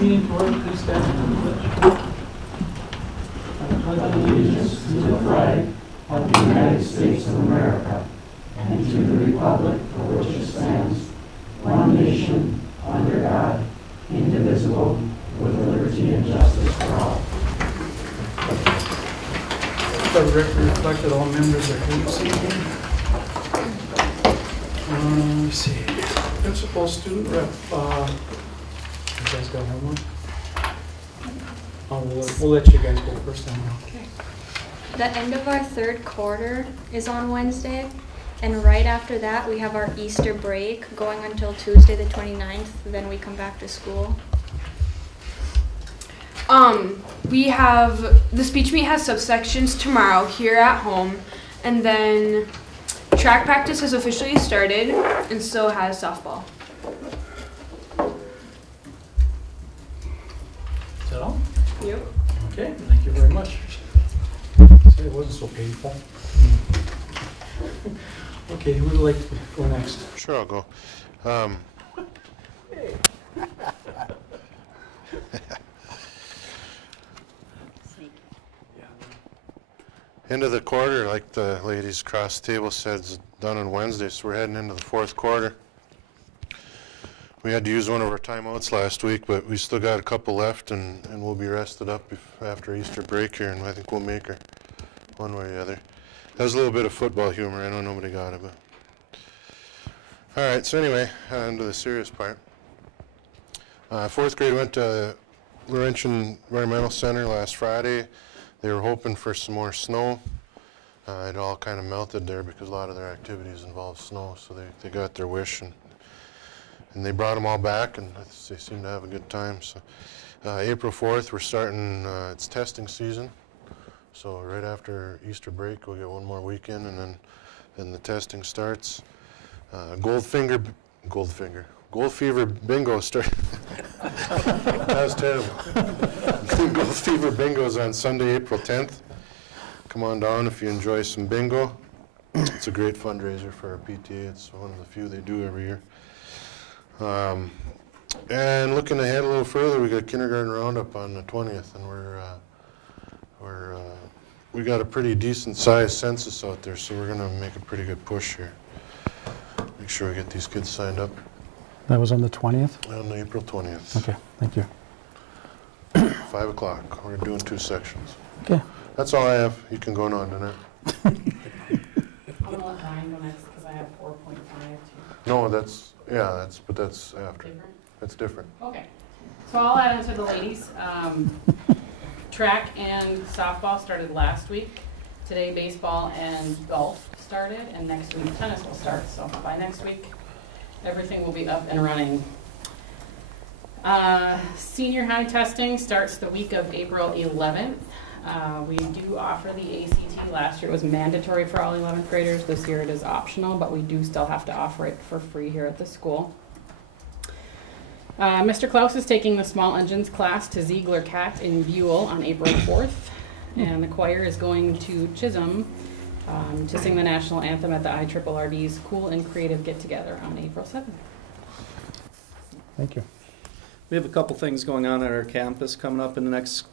meeting to order. Please stand for the pledge. I pledge allegiance to the flag of the United States of America and to the republic for which it stands, one nation, under God, indivisible, with liberty and justice for all. The record reflected all members are here this evening. Let's see. Principal, student rep. You guys got homework? We'll let you guys go first then. Okay. The end of our third quarter is on Wednesday, and right after that we have our Easter break going until Tuesday the 29th. Then we come back to school. We have, the speech meet has subsections tomorrow here at home, and then track practice has officially started, and so has softball. Is that all? Yep. Okay, thank you very much. See, it wasn't so painful. Okay, who would like to go next? Sure, I'll go. End of the quarter, like the ladies across the table said, is done on Wednesday, so we're heading into the fourth quarter. We had to use one of our timeouts last week, but we still got a couple left, and we'll be rested up after Easter break here, and I think we'll make her one way or the other. That was a little bit of football humor. I know nobody got it, but all right. So anyway, into the serious part. Fourth grade went to Laurentian Environmental Center last Friday. They were hoping for some more snow. It all kind of melted there because a lot of their activities involve snow, so they got their wish, and they brought them all back, and they seem to have a good time. So April 4th, we're starting, it's testing season. So right after Easter break, we'll get one more weekend, and then the testing starts. Gold Fever Bingo started. That was terrible. Gold Fever Bingo is on Sunday, April 10th. Come on down if you enjoy some bingo. It's a great fundraiser for our PTA. It's one of the few they do every year. And looking ahead a little further, we got kindergarten roundup on the 20th, and we got a pretty decent sized census out there, so we're going to make a pretty good push here. Make sure we get these kids signed up. That was on the 20th? On April 20th. Okay, thank you. 5 o'clock. We're doing 2 sections. Okay. That's all I have. You can go on, Danette. I'm going to let Ryan go next because I have 4.5 too. No, but that's after. Different? That's different. Okay. So I'll add into the ladies. Track and softball started last week. Today baseball and golf started, and next week tennis will start. So by next week, everything will be up and running. Senior high testing starts the week of April 11th. We do offer the ACT. Last year it was mandatory for all 11th graders. This year it is optional, but we do still have to offer it for free here at the school. Mr. Klaus is taking the small engines class to Ziegler Cat in Buell on April 4th, and the choir is going to Chisholm to sing the national anthem at the IRRRD's Cool and Creative Get-Together on April 7th. Thank you. We have a couple things going on at our campus coming up in the next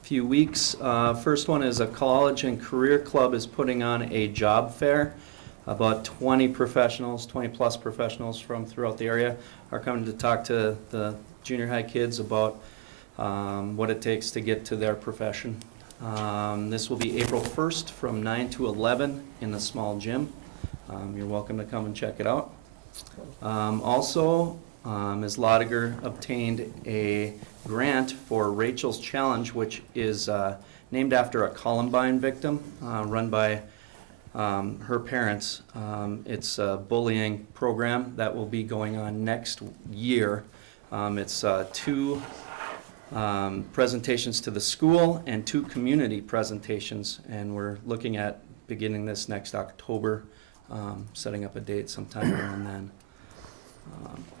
few weeks. First one is a college and career club is putting on a job fair. About 20 professionals, 20 plus professionals from throughout the area are coming to talk to the junior high kids about what it takes to get to their profession. This will be April 1st from 9 to 11 in the small gym. You're welcome to come and check it out. Also, Ms. Lodiger obtained a grant for Rachel's Challenge, which is named after a Columbine victim run by her parents. It's a bullying program that will be going on next year. It's 2 presentations to the school and 2 community presentations, and we're looking at beginning this next October, setting up a date sometime around then.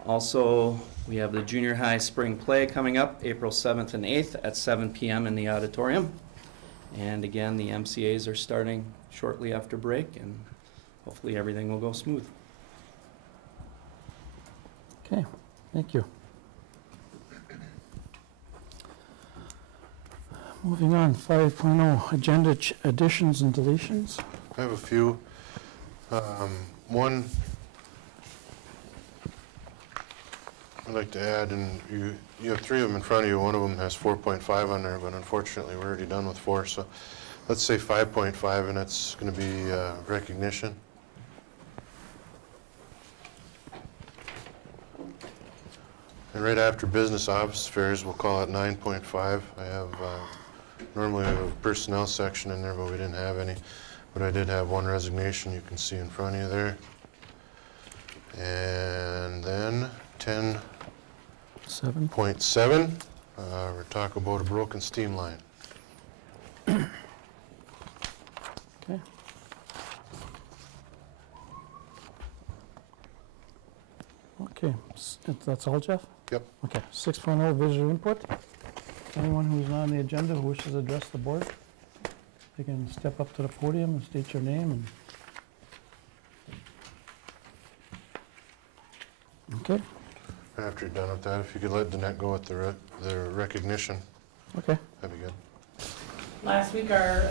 Also, we have the junior high spring play coming up April 7th and 8th at 7 p.m. in the auditorium. And again, the MCAs are starting shortly after break, and hopefully everything will go smooth. Okay, thank you. Moving on, 5.0, agenda additions and deletions. I have a few. One I'd like to add, and you have 3 of them in front of you. One of them has 4.5 on there, but unfortunately we're already done with 4. So let's say 5.5, and it's going to be recognition. And right after business office fairs, we'll call it 9.5. I have normally we have a personnel section in there, but we didn't have any. But I did have 1 resignation you can see in front of you there. And then 10.7, we're talking about a broken steam line. Okay. Okay, that's all, Jeff? Yep. Okay, 6.0, visitor input. Anyone who's not on the agenda who wishes to address the board, they can step up to the podium and state your name. Okay. After you're done with that, if you could let Danette go with the recognition, Okay. that'd be good. Last week, our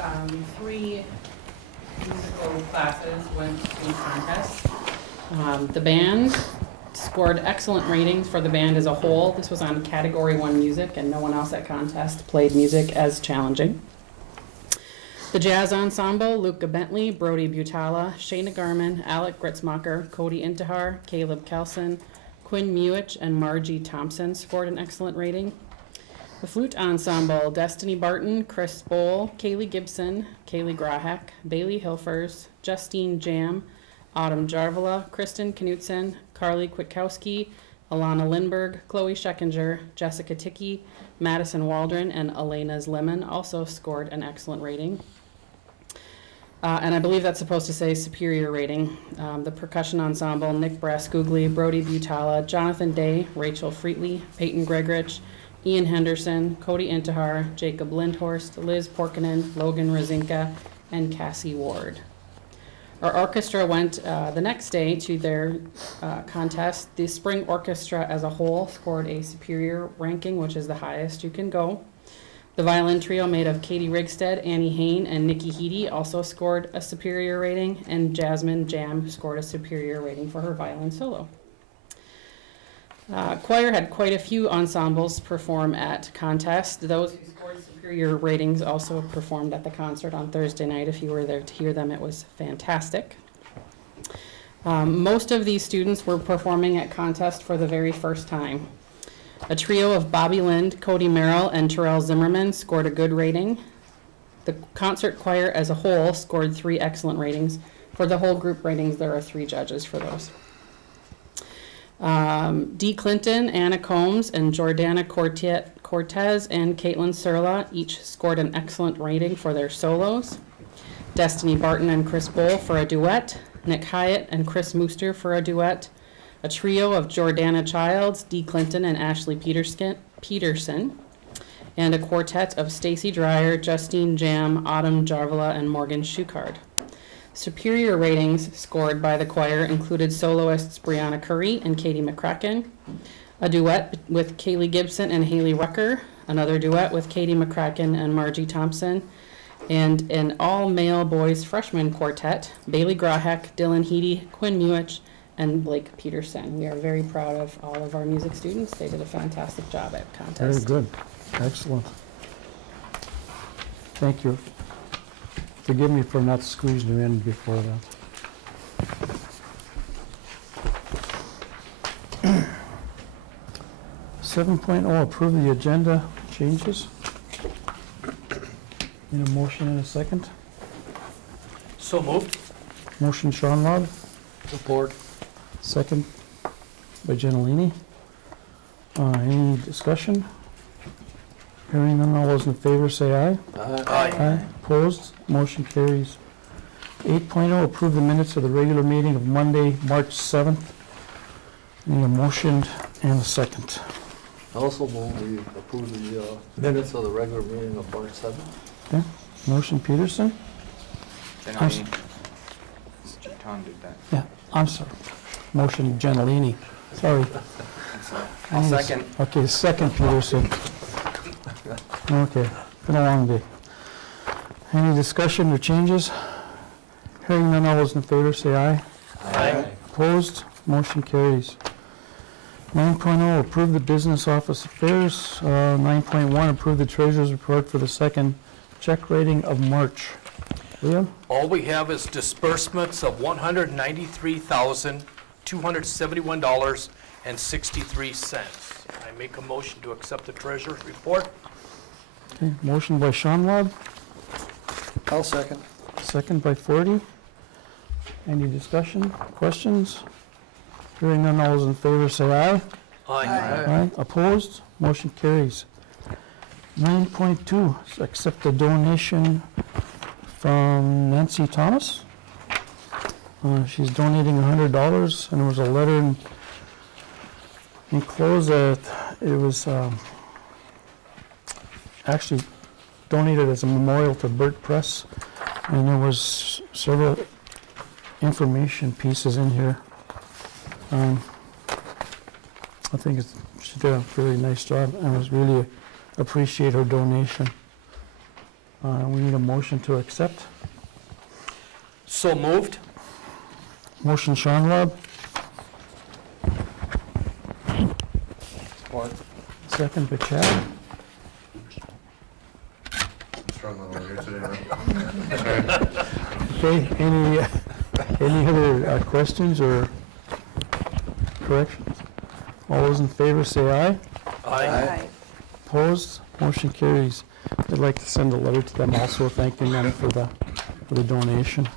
3 musical classes went to contests. The band scored excellent ratings for the band as a whole. This was on Category 1 music, and no one else at contest played music as challenging. The jazz ensemble, Luca Bentley, Brody Butala, Shayna Garman, Alec Gritzmacher, Cody Intihar, Caleb Kelson, Quinn Mewich, and Margie Thompson scored an excellent rating. The flute ensemble, Destiny Barton, Chris Bowl, Kaylee Gibson, Kaylee Grahak, Bailey Hilfers, Justine Jam, Autumn Jarvala, Kristen Knutson, Carly Kwiatkowski, Alana Lindberg, Chloe Scheckinger, Jessica Ticky, Madison Waldron, and Elena Lemon also scored an excellent rating. And I believe that's supposed to say superior rating. The percussion ensemble, Nick Brass-Googly, Brody Butala, Jonathan Day, Rachel Freetley, Peyton Gregorich, Ian Henderson, Cody Intihar, Jacob Lindhorst, Liz Porkinen, Logan Rozinka, and Cassie Ward. Our orchestra went the next day to their contest. The spring orchestra as a whole scored a superior ranking, which is the highest you can go. The violin trio made of Katie Rigstead, Annie Hain, and Nikki Heedy also scored a superior rating, and Jasmine Jam scored a superior rating for her violin solo. Choir had quite a few ensembles perform at contest. Those who scored superior ratings also performed at the concert on Thursday night. If you were there to hear them, it was fantastic. Most of these students were performing at contest for the very first time. A trio of Bobby Lind, Cody Merrill, and Terrell Zimmerman scored a good rating. The concert choir as a whole scored 3 excellent ratings. For the whole group ratings, there are 3 judges for those. Dee Clinton, Anna Combs, and Jordana Cortez and Caitlin Serla each scored an excellent rating for their solos. Destiny Barton and Chris Bowl for a duet. Nick Hyatt and Chris Mooster for a duet. A trio of Jordana Childs, Dee Clinton, and Ashley Peterson, and a quartet of Stacy Dreyer, Justine Jam, Autumn Jarvala, and Morgan Schuchard. Superior ratings scored by the choir included soloists Brianna Curry and Katie McCracken, a duet with Kaylee Gibson and Haley Rucker, another duet with Katie McCracken and Margie Thompson, and an all-male boys freshman quartet, Bailey Grahak, Dylan Heedy, Quinn Mewich, and Blake Peterson. We are very proud of all of our music students. They did a fantastic job at contest. Very good. Excellent. Thank you. Forgive me for not squeezing you in before that. 7.0, approve the agenda changes. Need a motion in a second. So moved. Motion, Sean Lod. Support. Second by Gentilini. Any discussion? Hearing none, all those in favor say aye. Aye. Opposed? Motion carries. 8.0, approve the minutes of the regular meeting of Monday, March 7th. Need a motion and a second. I also move we approve the minutes of the regular meeting of March 7th. Okay. Motion, Peterson. Tom did that. Yeah, I'm sorry. Motion, Gentilini. Sorry. I'll second. Okay, second, Peterson. Okay. Been a long day. Any discussion or changes? Hearing none, all those in favor say aye. Aye. Opposed? Motion carries. 9.0, approve the business office affairs. 9.1, approve the treasurer's report for the second check rating of March. Liam? All we have is disbursements of $193,271.63. I make a motion to accept the treasurer's report. Okay, motion by Schonwab, I'll second. second by Forty. Any discussion, questions? Hearing none, all those in favor say aye. Aye. Opposed? Motion carries. 9.2, accept a donation from Nancy Thomas. She's donating $100, and there was a letter enclosed that it was actually donated as a memorial to Burt Press, and there was several information pieces in here. I think she did a really nice job, and I really appreciate her donation. We need a motion to accept. So moved. Motion Schonwab, Support. second by Chad. Okay, any other questions or corrections? All those in favor say aye. Aye. Opposed? Motion carries. I'd like to send a letter to them also thanking them for the donation.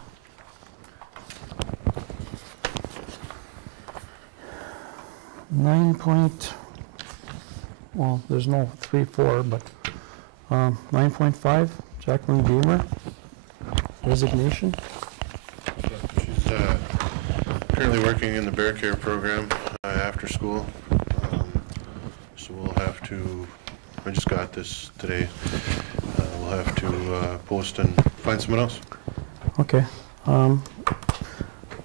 Well, there's no 3, 4, but 9.5, Jacqueline Gamer, resignation. She's currently working in the bear care program after school. So we'll have to, I just got this today, we'll have to post and find someone else. Okay.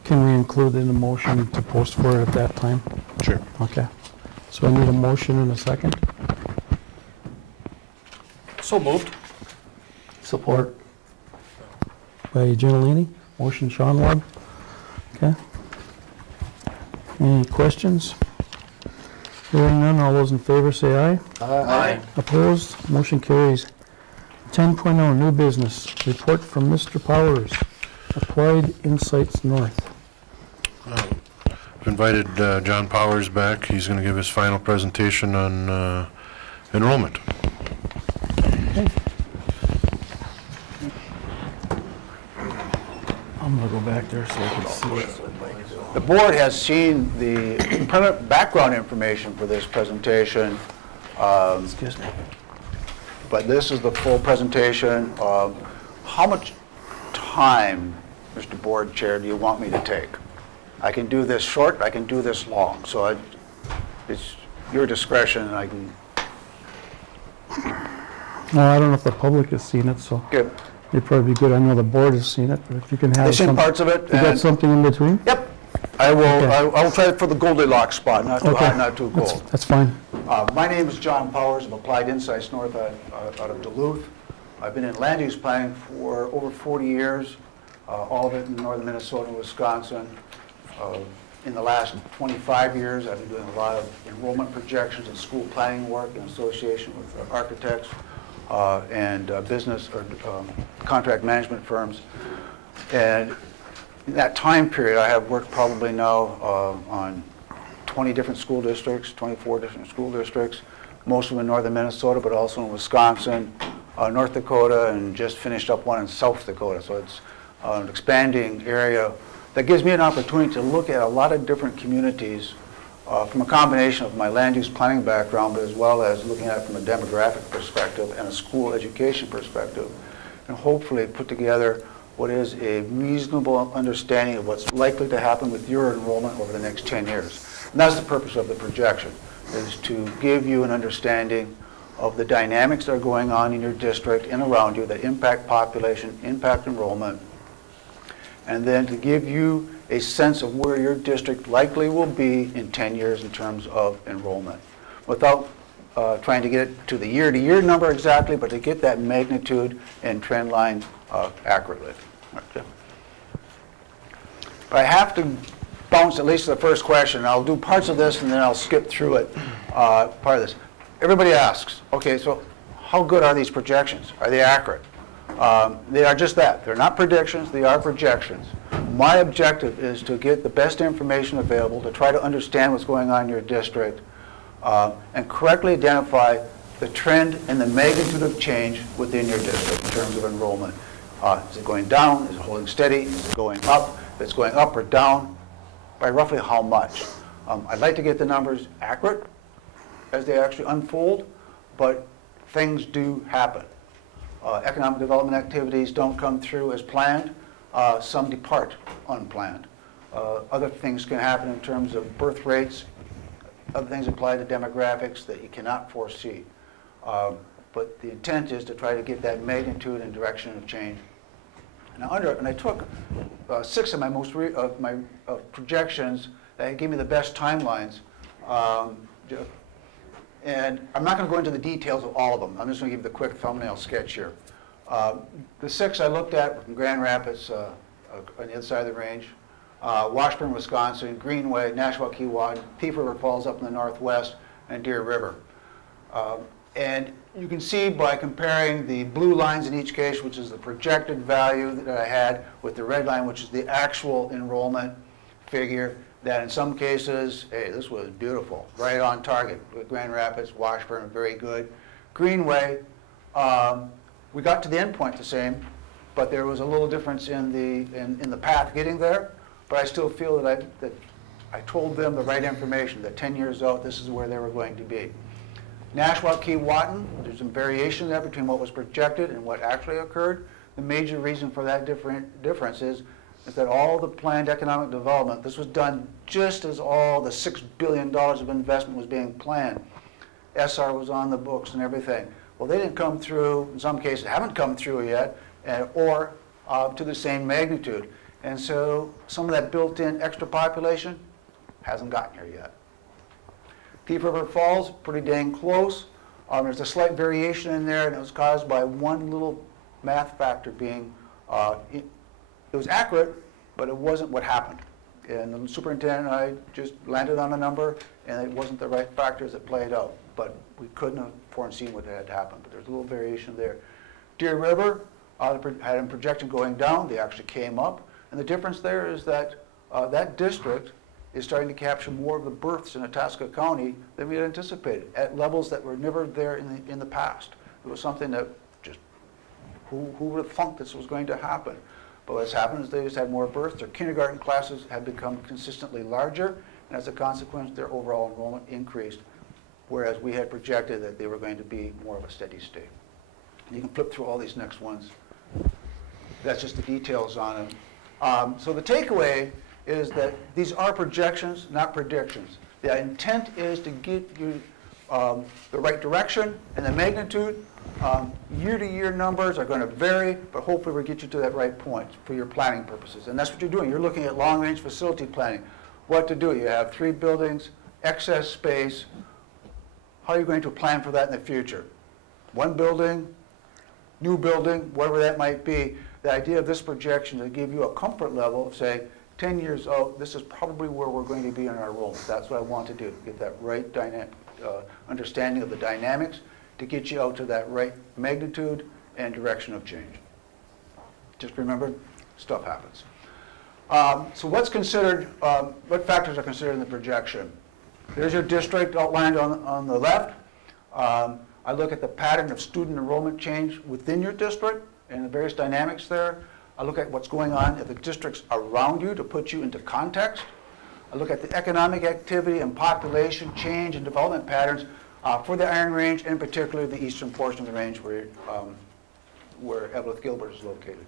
Can we include in the motion to post for it at that time? Sure. Okay. So I need a motion and a second. So moved. Support. By Gentilini. Motion Schonwab. Okay. Any questions? Hearing none, all those in favor say aye. Aye. Opposed? Motion carries. 10.0, new business. Report from Mr. Powers, Applied Insights North. I've invited John Powers back. He's going to give his final presentation on enrollment. Okay. I'm going to go back there so I can see it. The board has seen the background information for this presentation, Excuse me. but this is the full presentation. How much time, Mr. Board Chair, do you want me to take? I can do this short, I can do this long, so it's your discretion, and I can... Well, I don't know if the public has seen it, so Good. it'd probably be good. I know the board has seen it, but if you can have They've seen some, parts of it. you got and- something in between? Yep. I will. Okay. I will try for the Goldilocks spot, not too Okay. high, not too cold. That's fine. My name is John Powers of Applied Insights North out of Duluth. I've been in land use planning for over 40 years, all of it in northern Minnesota and Wisconsin. In the last 25 years, I've been doing a lot of enrollment projections and school planning work in association with architects and business or contract management firms. And in that time period, I have worked probably now on 20 different school districts, 24 different school districts, most of them in northern Minnesota, but also in Wisconsin, North Dakota, and just finished up one in South Dakota. So it's an expanding area that gives me an opportunity to look at a lot of different communities from a combination of my land use planning background, but as well as looking at it from a demographic perspective and a school education perspective, and hopefully put together what is a reasonable understanding of what's likely to happen with your enrollment over the next 10 years. And that's the purpose of the projection, is to give you an understanding of the dynamics that are going on in your district and around you that impact population, impact enrollment, and then to give you a sense of where your district likely will be in 10 years in terms of enrollment. Without trying to get it to the year-to-year number exactly, but to get that magnitude and trend line accurately. Okay. But I have to bounce at least the first question. I'll do parts of this and then I'll skip through it, part of this. Everybody asks, okay, so how good are these projections? Are they accurate? They are just that. They're not predictions, they are projections. My objective is to get the best information available to try to understand what's going on in your district and correctly identify the trend and the magnitude of change within your district in terms of enrollment. Is it going down? Is it holding steady? Is it going up? If it's going up or down, by roughly how much? I'd like to get the numbers accurate as they actually unfold, but things do happen. Economic development activities don't come through as planned. Some depart unplanned. Other things can happen in terms of birth rates. Other things apply to demographics that you cannot foresee. But the intent is to try to get that magnitude and direction of change. Now, and I took 6 of my projections that gave me the best timelines. And I'm not going to go into the details of all of them. I'm just going to give you the quick thumbnail sketch here. The 6 I looked at were from Grand Rapids on the other side of the range, Washburn, Wisconsin, Greenway, Nashua-Keewatin, Thief River Falls up in the northwest, and Deer River. And you can see by comparing the blue lines in each case, which is the projected value that I had, with the red line, which is the actual enrollment figure, that in some cases, hey, this was beautiful, right on target with Grand Rapids, Washburn, very good. Greenway, we got to the end point the same, but there was a little difference in the path getting there. But I still feel that I told them the right information, that 10 years out, this is where they were going to be. Nashua-Keewatin, there's some variation there between what was projected and what actually occurred. The major reason for that difference is that all the planned economic development, this was done just as all the $6 billion of investment was being planned. SR was on the books and everything. Well, they didn't come through, in some cases haven't come through yet, or to the same magnitude. And so some of that built-in extra population hasn't gotten here yet. Thief River Falls, pretty dang close. There's a slight variation in there, and it was caused by one little math factor being, it was accurate, but it wasn't what happened. And the superintendent and I just landed on a number, and it wasn't the right factors that played out. But we couldn't have foreseen what had happened, but there's a little variation there. Deer River had a projection going down. They actually came up. And the difference there is that that district is starting to capture more of the births in Itasca County than we had anticipated, at levels that were never there in the past. It was something that just, who would have thought this was going to happen? But what's happened is they just had more births. Their kindergarten classes have become consistently larger, and as a consequence, their overall enrollment increased, whereas we had projected that they were going to be more of a steady state. And you can flip through all these next ones. That's just the details on them. So the takeaway is that these are projections, not predictions. The intent is to get you the right direction and the magnitude. Year-to-year numbers are going to vary, but hopefully we'll get you to that right point for your planning purposes. And that's what you're doing. You're looking at long-range facility planning. What to do. You have 3 buildings, excess space. How are you going to plan for that in the future? 1 building, new building, whatever that might be. The idea of this projection is to give you a comfort level of, say, 10 years out, this is probably where we're going to be in our enrollment. That's what I want to do, get that right understanding of the dynamics to get you out to that right magnitude and direction of change. Just remember, stuff happens. So what's considered, what factors are considered in the projection? There's your district outlined on the left. I look at the pattern of student enrollment change within your district and the various dynamics there. I look at what's going on at the districts around you to put you into context. I look at the economic activity and population change and development patterns for the Iron Range, and in particular the eastern portion of the range where Evelyn Gilbert is located.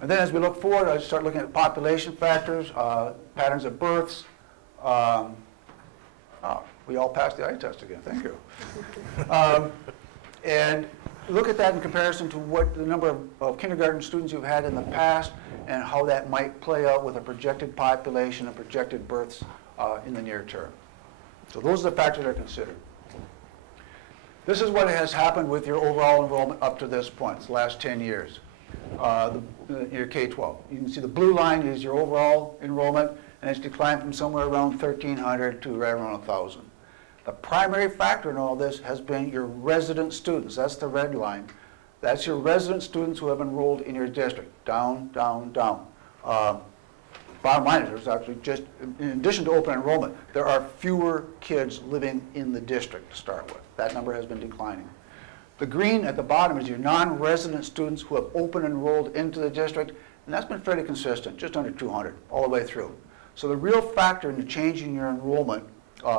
And then as we look forward, I start looking at population factors, patterns of births. We all passed the eye test again, thank you. And look at that in comparison to what the number of kindergarten students you've had in the past and how that might play out with a projected population and projected births in the near term. So those are the factors that are considered. This is what has happened with your overall enrollment up to this point, the last 10 years. Your K-12. You can see the blue line is your overall enrollment, and it's declined from somewhere around 1,300 to right around 1,000. The primary factor in all this has been your resident students. That's the red line. That's your resident students who have enrolled in your district. Down, down, down. Bottom line is there's actually just, in addition to open enrollment, there are fewer kids living in the district to start with. That number has been declining. The green at the bottom is your non-resident students who have open enrolled into the district, and that's been fairly consistent, just under 200 all the way through. So the real factor in the change in your enrollment,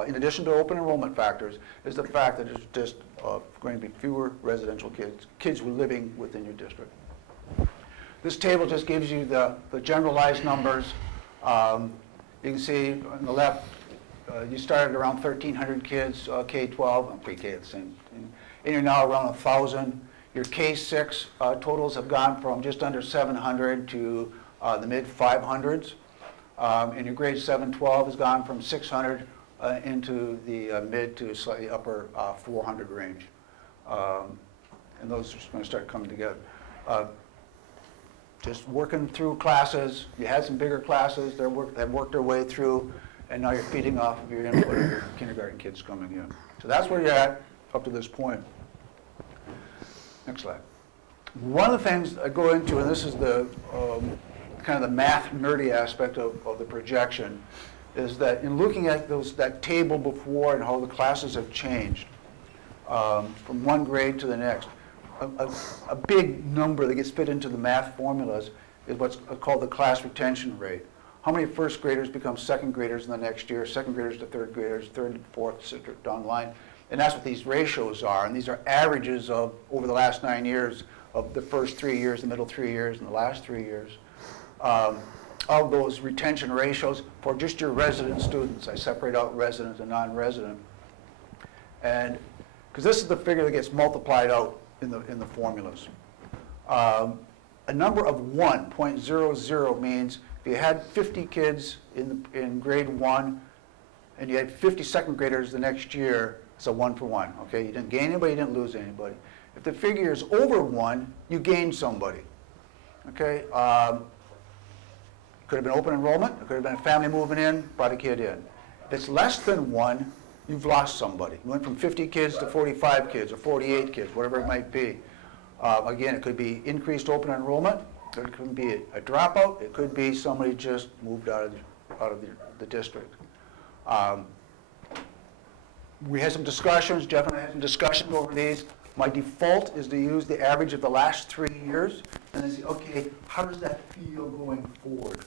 in addition to open enrollment factors, is the fact that there's just going to be fewer residential kids who are living within your district. This table just gives you the generalized numbers. You can see on the left, you started around 1,300 kids, K-12, and pre-K at the same thing, and you're now around 1,000. Your K-6 totals have gone from just under 700 to the mid-500s. And your grade 7-12 has gone from 600 into the mid to slightly upper 400 range. And those are going to start coming together. Just working through classes. You had some bigger classes. They've worked their way through, and now you're feeding off of your input of your kindergarten kids coming in. So that's where you're at up to this point. Next slide. One of the things I go into, and this is the kind of the math nerdy aspect of the projection, is that in looking at that table before and how the classes have changed from one grade to the next, a big number that gets fit into the math formulas is what's called the class retention rate. How many first graders become second graders in the next year, second graders to third graders, third to fourth, etc. down the line. And that's what these ratios are. And these are averages of, over the last 9 years, of the first 3 years, the middle 3 years, and the last 3 years, of those retention ratios for just your resident students. I separate out resident and non-resident. And because this is the figure that gets multiplied out in the formulas. A number of 1.00 means if you had 50 kids in grade 1 and you had 50 second graders the next year, it's a 1 for 1. Okay, you didn't gain anybody, you didn't lose anybody. If the figure is over 1, you gained somebody. Okay, could have been open enrollment, it could have been a family moving in, brought a kid in. If it's less than 1, you've lost somebody. You went from 50 kids to 45 kids or 48 kids, whatever it might be. Again, it could be increased open enrollment, it could be a dropout, it could be somebody just moved out of the district. We had some discussions, Jeff and I had some discussions over these. My default is to use the average of the last 3 years and then say, okay, how does that feel going forward?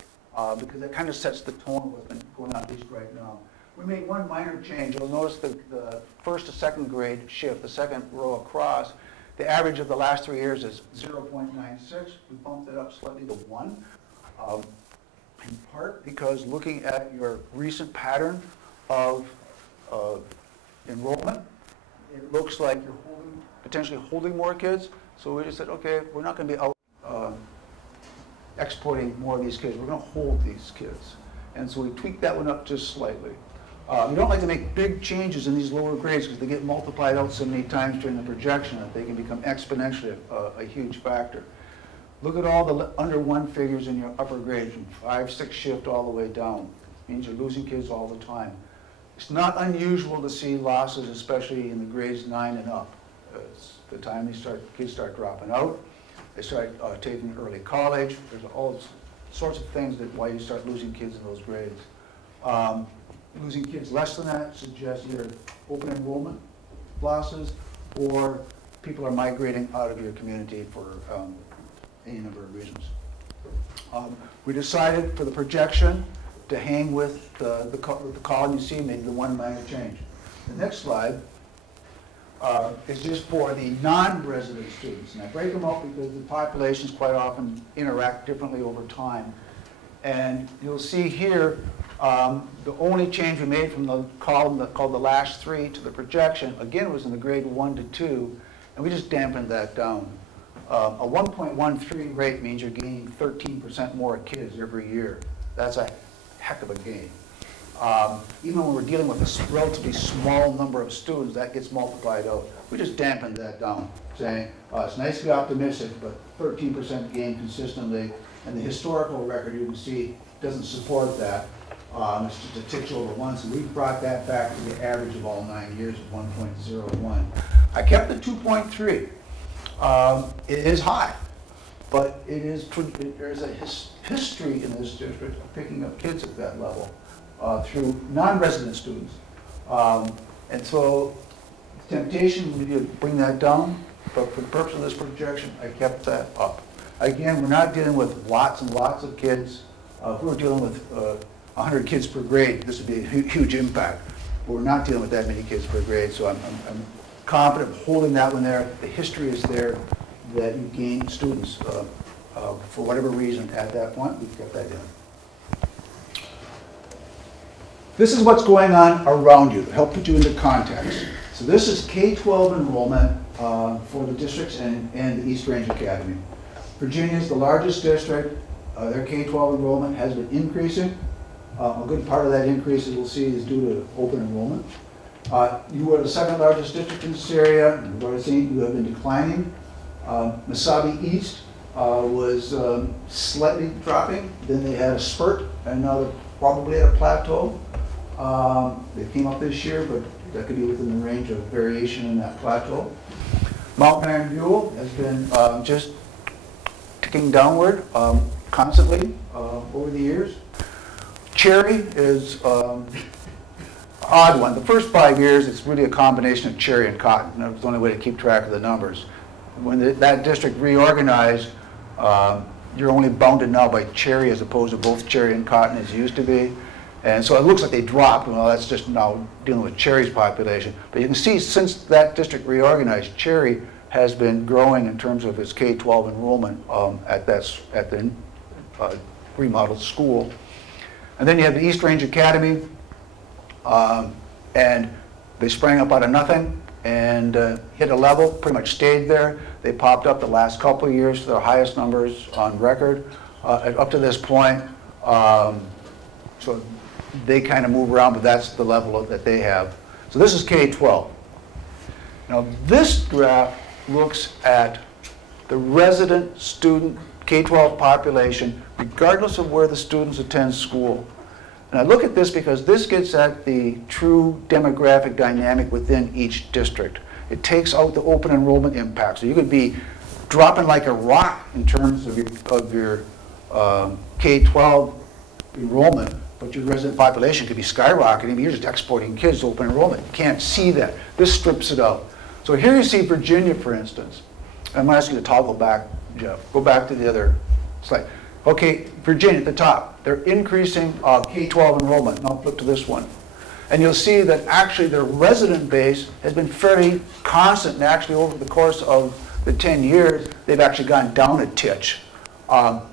Because that kind of sets the tone of what's been going on at least right now. We made one minor change. You'll notice the first to second grade shift, the second row across, the average of the last 3 years is 0.96. We bumped it up slightly to 1. In part because looking at your recent pattern of enrollment, it looks like you're potentially holding more kids. So we just said, okay, we're not going to be out exporting more of these kids. We're going to hold these kids. And so we tweaked that one up just slightly. We don't like to make big changes in these lower grades because they get multiplied out so many times during the projection that they can become exponentially a huge factor. Look at all the under 1 figures in your upper grades from 5, 6 shift all the way down. It means you're losing kids all the time. It's not unusual to see losses, especially in the grades 9 and up. It's the time kids start dropping out. They start taking early college. There's all sorts of things why you start losing kids in those grades. Losing kids less than that suggests either open enrollment losses or people are migrating out of your community for any number of reasons. We decided for the projection to hang with the column you see, maybe the one minor change. The next slide is just for the non-resident students. And I break them up because the populations quite often interact differently over time. And you'll see here, the only change we made from the column called the last 3 to the projection, again, was in the grade 1 to 2, and we just dampened that down. A 1.13 rate means you're gaining 13% more kids every year. That's a heck of a gain. Even when we're dealing with a relatively small number of students, that gets multiplied out. we just dampened that down, saying it's nice to be optimistic, but 13% gain consistently, and the historical record you can see doesn't support that. It's just a tick over 1, so we've brought that back to the average of all 9 years of 1.01. I kept the 2.3. It is high, but there's a history in this district of picking up kids at that level through non-resident students. And so the temptation would be to bring that down, but for the purpose of this projection, I kept that up. Again, we're not dealing with lots and lots of kids. If we were dealing with 100 kids per grade, this would be a huge impact. But we're not dealing with that many kids per grade, so I'm confident holding that one there. The history is there that you gain students for whatever reason at that point. We've kept that in. This is what's going on around you to help put you into context. So this is K-12 enrollment for the districts and the East Range Academy. Virginia is the largest district. Their K-12 enrollment has been increasing. A good part of that increase, as we'll see, is due to open enrollment. You are the second largest district in this area. You've already seen you have been declining. Mesabi East was slightly dropping. Then they had a spurt, and now they're probably at a plateau. They came up this year, but that could be within the range of variation in that plateau. Mount Iron Buell has been just ticking downward constantly over the years. Cherry is an odd one. The first 5 years, it's really a combination of Cherry and Cotton. And that's the only way to keep track of the numbers. When that district reorganized, you're only bounded now by Cherry as opposed to both Cherry and Cotton as used to be. And so it looks like they dropped. Well, that's just now dealing with Cherry's population. But you can see since that district reorganized, Cherry has been growing in terms of its K-12 enrollment at the remodeled school. And then you have the East Range Academy, and they sprang up out of nothing and hit a level, pretty much stayed there. They popped up the last couple of years to their highest numbers on record up to this point. So they kind of move around, but that's the level that they have. So this is K-12. Now this graph looks at the resident student K-12 population, regardless of where the students attend school. And I look at this because this gets at the true demographic dynamic within each district. It takes out the open enrollment impact. So you could be dropping like a rock in terms of your K-12 enrollment, but your resident population could be skyrocketing. You're just exporting kids to open enrollment. You can't see that. This strips it out. So here you see Virginia, for instance. I'm going to ask you to toggle back, Jeff. Go back to the other slide. Okay, Virginia at the top. They're increasing K-12 enrollment. Now flip to this one. And you'll see that actually their resident base has been fairly constant. And actually over the course of the 10 years, they've actually gone down a titch.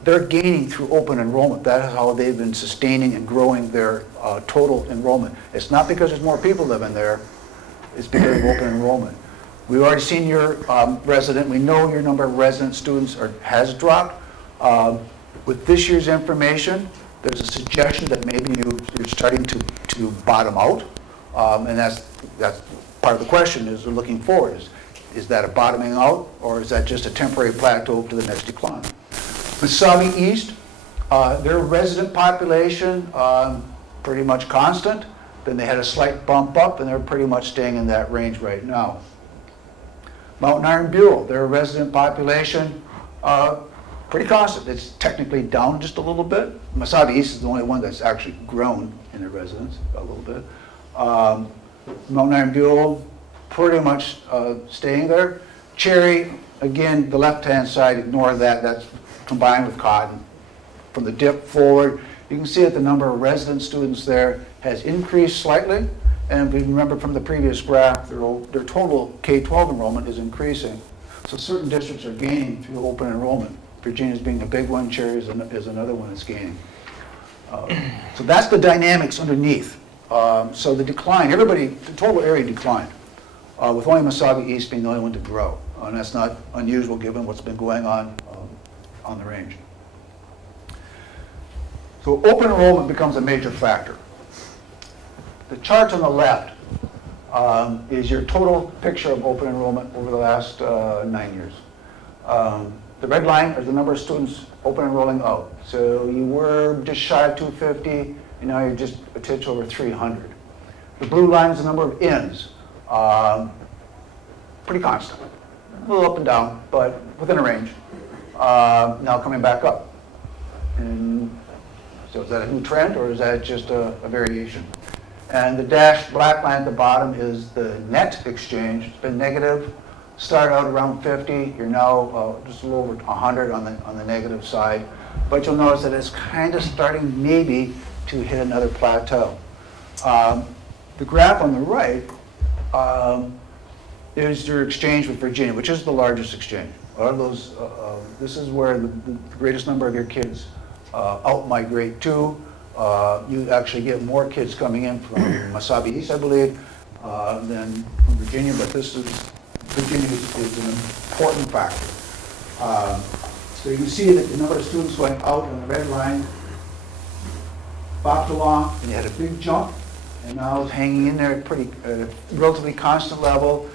They're gaining through open enrollment. That is how they've been sustaining and growing their total enrollment. It's not because there's more people living there. It's because of open enrollment. We've already seen your resident. We know your number of resident students has dropped. With this year's information, there's a suggestion that maybe you're starting to bottom out. And that's part of the question is we're looking forward. Is that a bottoming out, or is that just a temporary plateau to the next decline? Mesabi East, their resident population pretty much constant. Then they had a slight bump up, and they're pretty much staying in that range right now. Mount Iron Buell, their resident population, pretty constant. It's technically down just a little bit. Mesabi East is the only one that's actually grown in their residents a little bit. Mount Iron Buell, pretty much staying there. Cherry, again, the left-hand side, ignore that. That's combined with Cotton. From the dip forward, you can see that the number of resident students there has increased slightly. And we remember from the previous graph, their total K-12 enrollment is increasing. So certain districts are gaining through open enrollment. Virginia's being the big one, Cherry is another one that's gaining. So that's the dynamics underneath. So the decline, the total area declined, with only Mesabi East being the only one to grow. And that's not unusual given what's been going on the range. So open enrollment becomes a major factor. The chart on the left is your total picture of open enrollment over the last 9 years. The red line is the number of students open enrolling out. So you were just shy of 250, and now you're just a touch over 300. The blue line is the number of ins. Pretty constant. A little up and down, but within a range. Now coming back up. And so is that a new trend, or is that just a variation? And the dashed black line at the bottom is the net exchange. It's been negative. Started out around 50. You're now just a little over 100 on the negative side. But you'll notice that it's kind of starting maybe to hit another plateau. The graph on the right is your exchange with Virginia, which is the largest exchange. A lot of those, this is where the greatest number of your kids out-migrate to. You actually get more kids coming in from Mesabi East, I believe, than from Virginia, but Virginia is an important factor. So you can see that the number of students going out on the red line bopped along, and you had a big jump, and now it's hanging in there at a relatively constant level.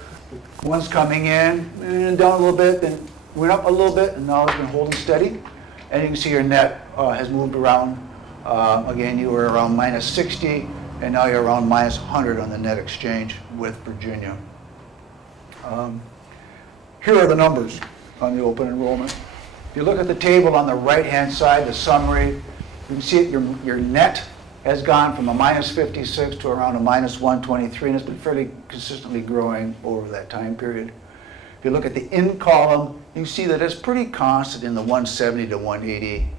The ones coming in, and down a little bit, then went up a little bit, and now it's been holding steady. And you can see your net has moved around. Again, you were around minus 60, and now you're around minus 100 on the net exchange with Virginia. Here are the numbers on the open enrollment. If you look at the table on the right-hand side, the summary, you can see that your net has gone from a minus 56 to around a minus 123, and it's been fairly consistently growing over that time period. If you look at the in column, you see that it's pretty constant in the 170 to 180,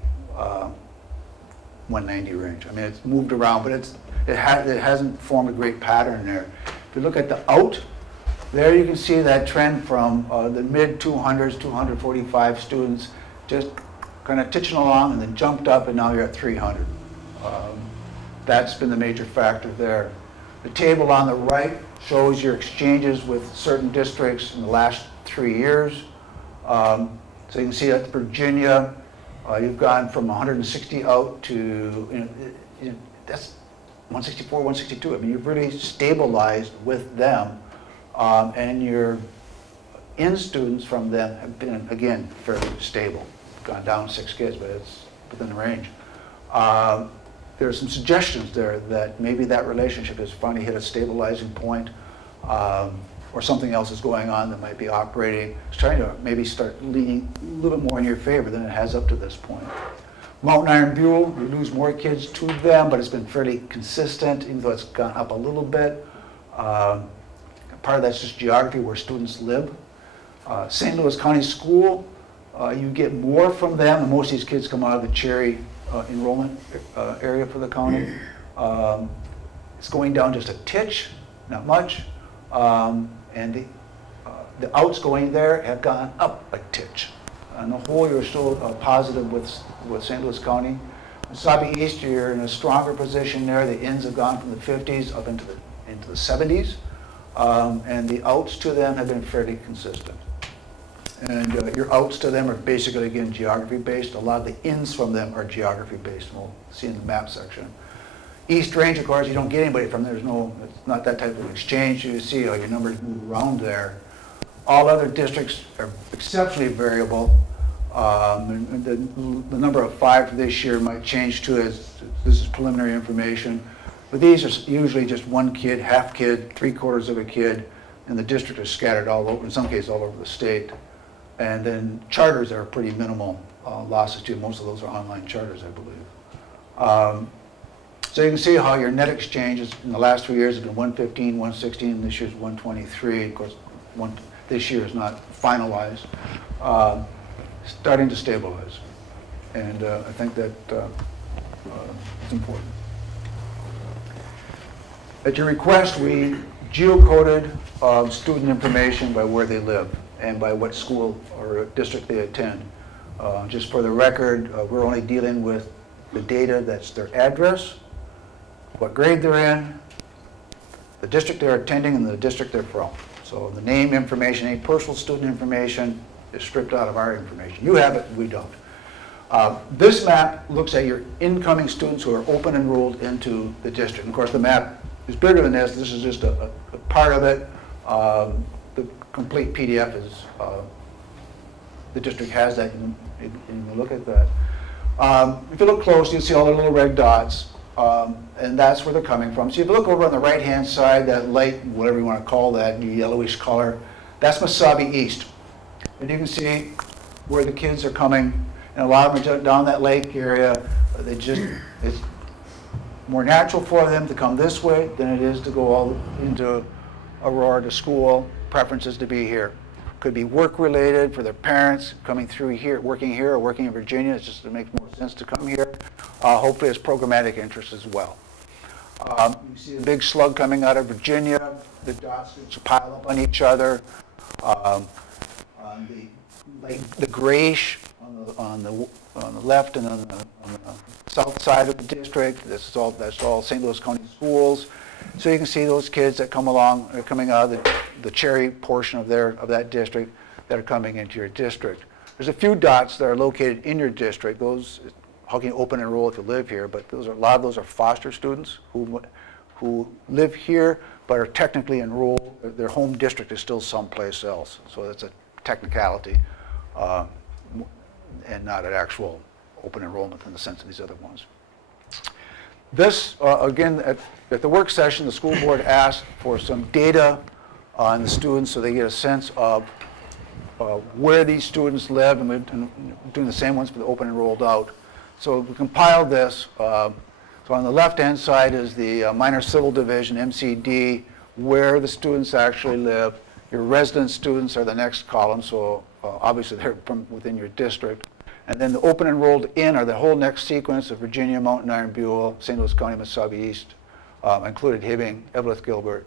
190 range. I mean, it's moved around, but it hasn't formed a great pattern there. If you look at the out, there you can see that trend from the mid-200s, 245 students, just kind of titching along and then jumped up, and now you're at 300. That's been the major factor there. The table on the right shows your exchanges with certain districts in the last 3 years. So you can see that Virginia, you've gone from 160 out to, that's 164, 162. I mean, you've really stabilized with them. And your in students from them have been, again, fairly stable. Gone down 6 kids, but it's within the range. There are some suggestions there that maybe that relationship has finally hit a stabilizing point, or something else is going on that might be operating. It's trying to maybe start leaning a little bit more in your favor than it has up to this point. Mountain Iron Buell, you lose more kids to them, but it's been fairly consistent, even though it's gone up a little bit. Part of that's just geography, where students live. St. Louis County School, you get more from them, and most of these kids come out of the Cherry enrollment area for the county. It's going down just a titch, not much. And the outs going there have gone up a titch. On the whole, you're still positive with St. Louis County. Mesabi East, you're in a stronger position there. The ins have gone from the 50s up into the 70s. And the outs to them have been fairly consistent. And your outs to them are basically, again, geography-based. A lot of the ins from them are geography-based, and we'll see in the map section. East Range, of course, you don't get anybody from there. It's not that type of exchange. You see how your numbers move around there. All other districts are exceptionally variable. And the number of 5 for this year might change too, as this is preliminary information. But these are usually just 1 kid, half kid, 3/4 of a kid, and the district is scattered all over, in some cases all over the state. And then charters are pretty minimal losses too. Most of those are online charters, I believe. So you can see how your net exchanges in the last 3 years have been 115, 116, and this year's 123. Of course, this year is not finalized. Starting to stabilize. And I think that it's important. At your request, we geocoded student information by where they live and by what school or district they attend. Just for the record, we're only dealing with the data that's their address, what grade they're in, the district they're attending, and the district they're from. So the name information, any personal student information is stripped out of our information. You have it, we don't. This map looks at your incoming students who are open enrolled into the district. And of course, the map is bigger than this. This is just a part of it. The complete PDF is, the district has that, and you can look at that. If you look close, you'll see all the little red dots, and that's where they're coming from. So if you look over on the right-hand side, that light, whatever you want to call that, yellowish color, that's Mesabi East. And you can see where the kids are coming, and a lot of them are down that lake area. It's more natural for them to come this way than it is to go all into Aurora to school. Preference is to be here. Could be work-related for their parents coming through here, working here, or working in Virginia. It's just to make more sense to come here. Hopefully, it's programmatic interest as well. You see a big slug coming out of Virginia. The dots pile up on each other. The grayish on the left and on the south side of the district. That's all St. Louis County schools. So you can see those kids that come along, are coming out of the Cherry portion of that district that are coming into your district. There's a few dots that are located in your district. Those, how can you open enroll if you live here? But a lot of those are foster students who live here but are technically enrolled. Their home district is still someplace else. So that's a technicality and not an actual open enrollment in the sense of these other ones. This, again, at the work session, the school board asked for some data on the students so they get a sense of where these students live, and we're doing the same ones for the open enrolled out. So we compiled this. So on the left-hand side is the minor civil division, MCD, where the students actually live. Your resident students are the next column, so obviously they're from within your district. And then the open enrolled in are the whole next sequence of Virginia, Mountain Iron, Buell, St. Louis County, Mesabi East, included Hibbing, Eveleth, Gilbert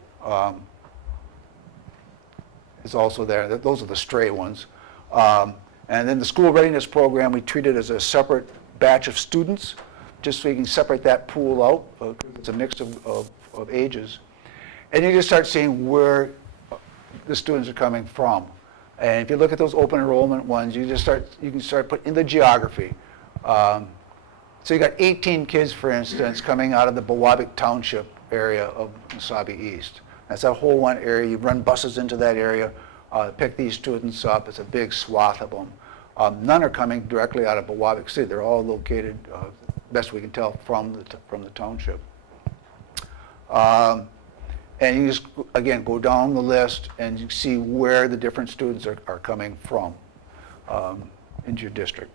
is also there. Those are the stray ones. And then the school readiness program we treated as a separate batch of students, just so you can separate that pool out. It's a mix of ages. And you just start seeing where the students are coming from. And if you look at those open enrollment ones, you can start putting in the geography. So you got 18 kids, for instance, coming out of the Bewabic Township area of Mesabi East. That's that whole one area. You run buses into that area, pick these students up. It's a big swath of them. None are coming directly out of Bewabic City. They're all located, best we can tell, from the township. And you just, again, go down the list and you see where the different students are coming from into your district.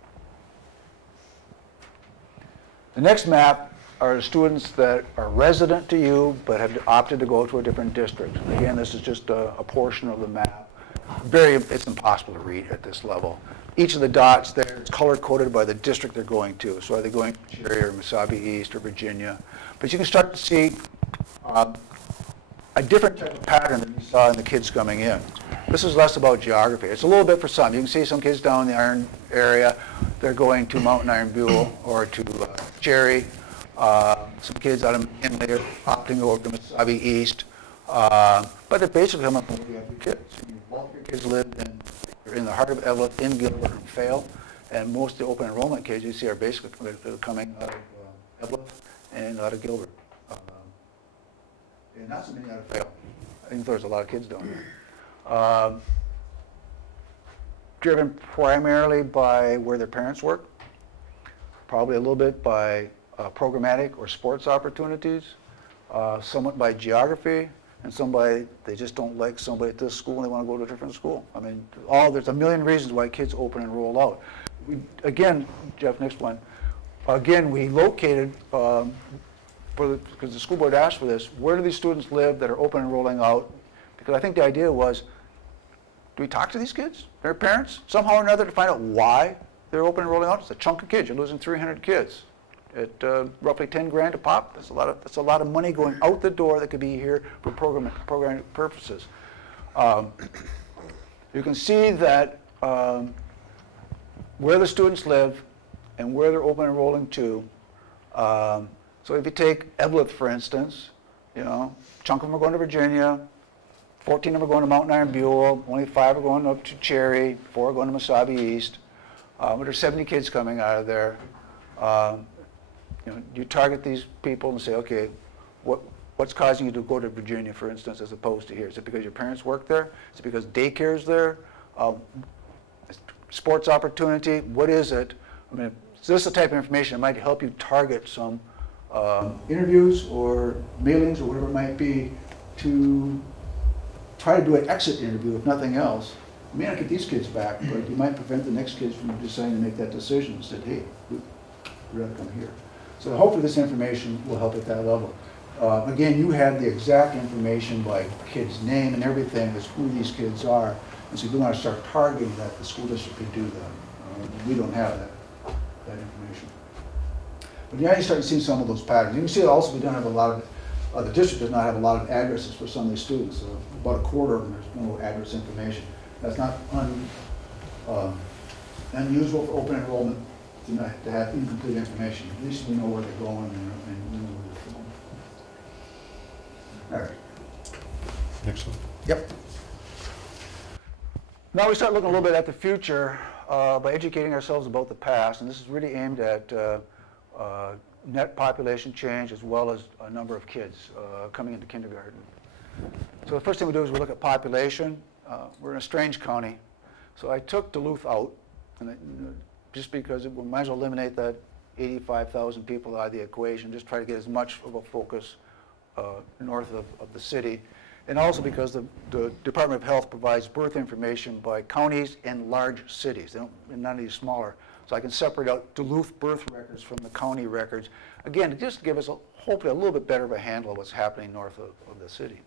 The next map are the students that are resident to you but have opted to go to a different district. Again, this is just a portion of the map. It's impossible to read at this level. Each of the dots there is color-coded by the district they're going to. So are they going to Cherry or Mesabi East or Virginia? But you can start to see a different type of pattern than you saw in the kids coming in. This is less about geography. It's a little bit for some. You can see some kids down in the Iron area. They're going to Mountain Iron, Buell, or to Cherry. Some kids out of Inley are opting to go over to Mesabi East. But they're basically coming from where you have your kids. Both your kids live in the heart of Eveleth, in Gilbert, and Fayal. And most of the open enrollment kids you see are basically coming out of Eveleth and out of Gilbert. And not so many out of Fayal. I think there's a lot of kids down there. Driven primarily by where their parents work, probably a little bit by programmatic or sports opportunities, somewhat by geography, and they just don't like somebody at this school and they want to go to a different school. I mean, there's a million reasons why kids open and roll out. Again, Jeff, next one. Again, we located, because the school board asked for this, where do these students live that are open and rolling out? Because I think the idea was, do we talk to these kids, their parents, somehow or another to find out why they're open and rolling out? It's a chunk of kids. You're losing 300 kids at roughly 10 grand a pop. That's a lot of money going out the door that could be here for programming purposes. You can see that where the students live and where they're open and rolling to. So if you take Eveleth, for instance, a chunk of them are going to Virginia, 14 of them are going to Mountain Iron, Buell, only 5 are going up to Cherry, 4 are going to Mesabi East. But there's 70 kids coming out of there. You target these people and say, okay, What's causing you to go to Virginia, for instance, as opposed to here? Is it because your parents work there? Is it because daycare's there? Sports opportunity? What is it? I mean, so this is the type of information that might help you target some interviews or mailings or whatever it might be to try to do an exit interview, if nothing else. You may not get these kids back, but you might prevent the next kids from deciding to make that decision and say, hey, we'd rather come here. So hopefully this information will help at that level. Again, you had the exact information by kid's name and everything as who these kids are. And so if you want to start targeting that, the school district could do that. We don't have that information. But yeah, you start seeing some of those patterns. You can see also we don't have a lot of, the district does not have a lot of addresses for some of these students. So about a quarter of them, there's no address information. That's not unusual for open enrollment to have incomplete information. At least we know where they're going and we know where they're going. All right. Next one. Yep. Now we start looking a little bit at the future by educating ourselves about the past, and this is really aimed at net population change as well as a number of kids coming into kindergarten. So the first thing we do is we look at population. We're in a strange county, so I took Duluth out, and just because we might as well eliminate that 85,000 people out of the equation, just try to get as much of a focus north of the city. And also because the Department of Health provides birth information by counties and large cities. They don't, none of these smaller. So I can separate out Duluth birth records from the county records. Again, to just give us hopefully a little bit better of a handle of what's happening north of the city.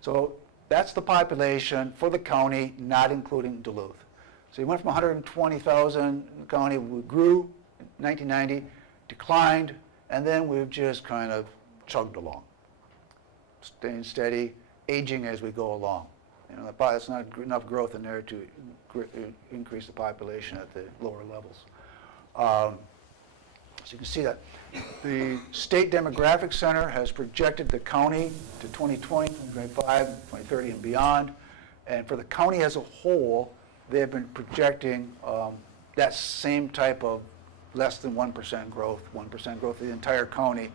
So that's the population for the county, not including Duluth. So you went from 120,000 in the county, we grew in 1990, declined, and then we've just kind of chugged along, staying steady, aging as we go along. You know, that's not enough growth in there to increase the population at the lower levels. So you can see that the State Demographic Center has projected the county to 2020, 2025, 2030 and beyond. And for the county as a whole, they have been projecting that same type of less than 1% growth of the entire county.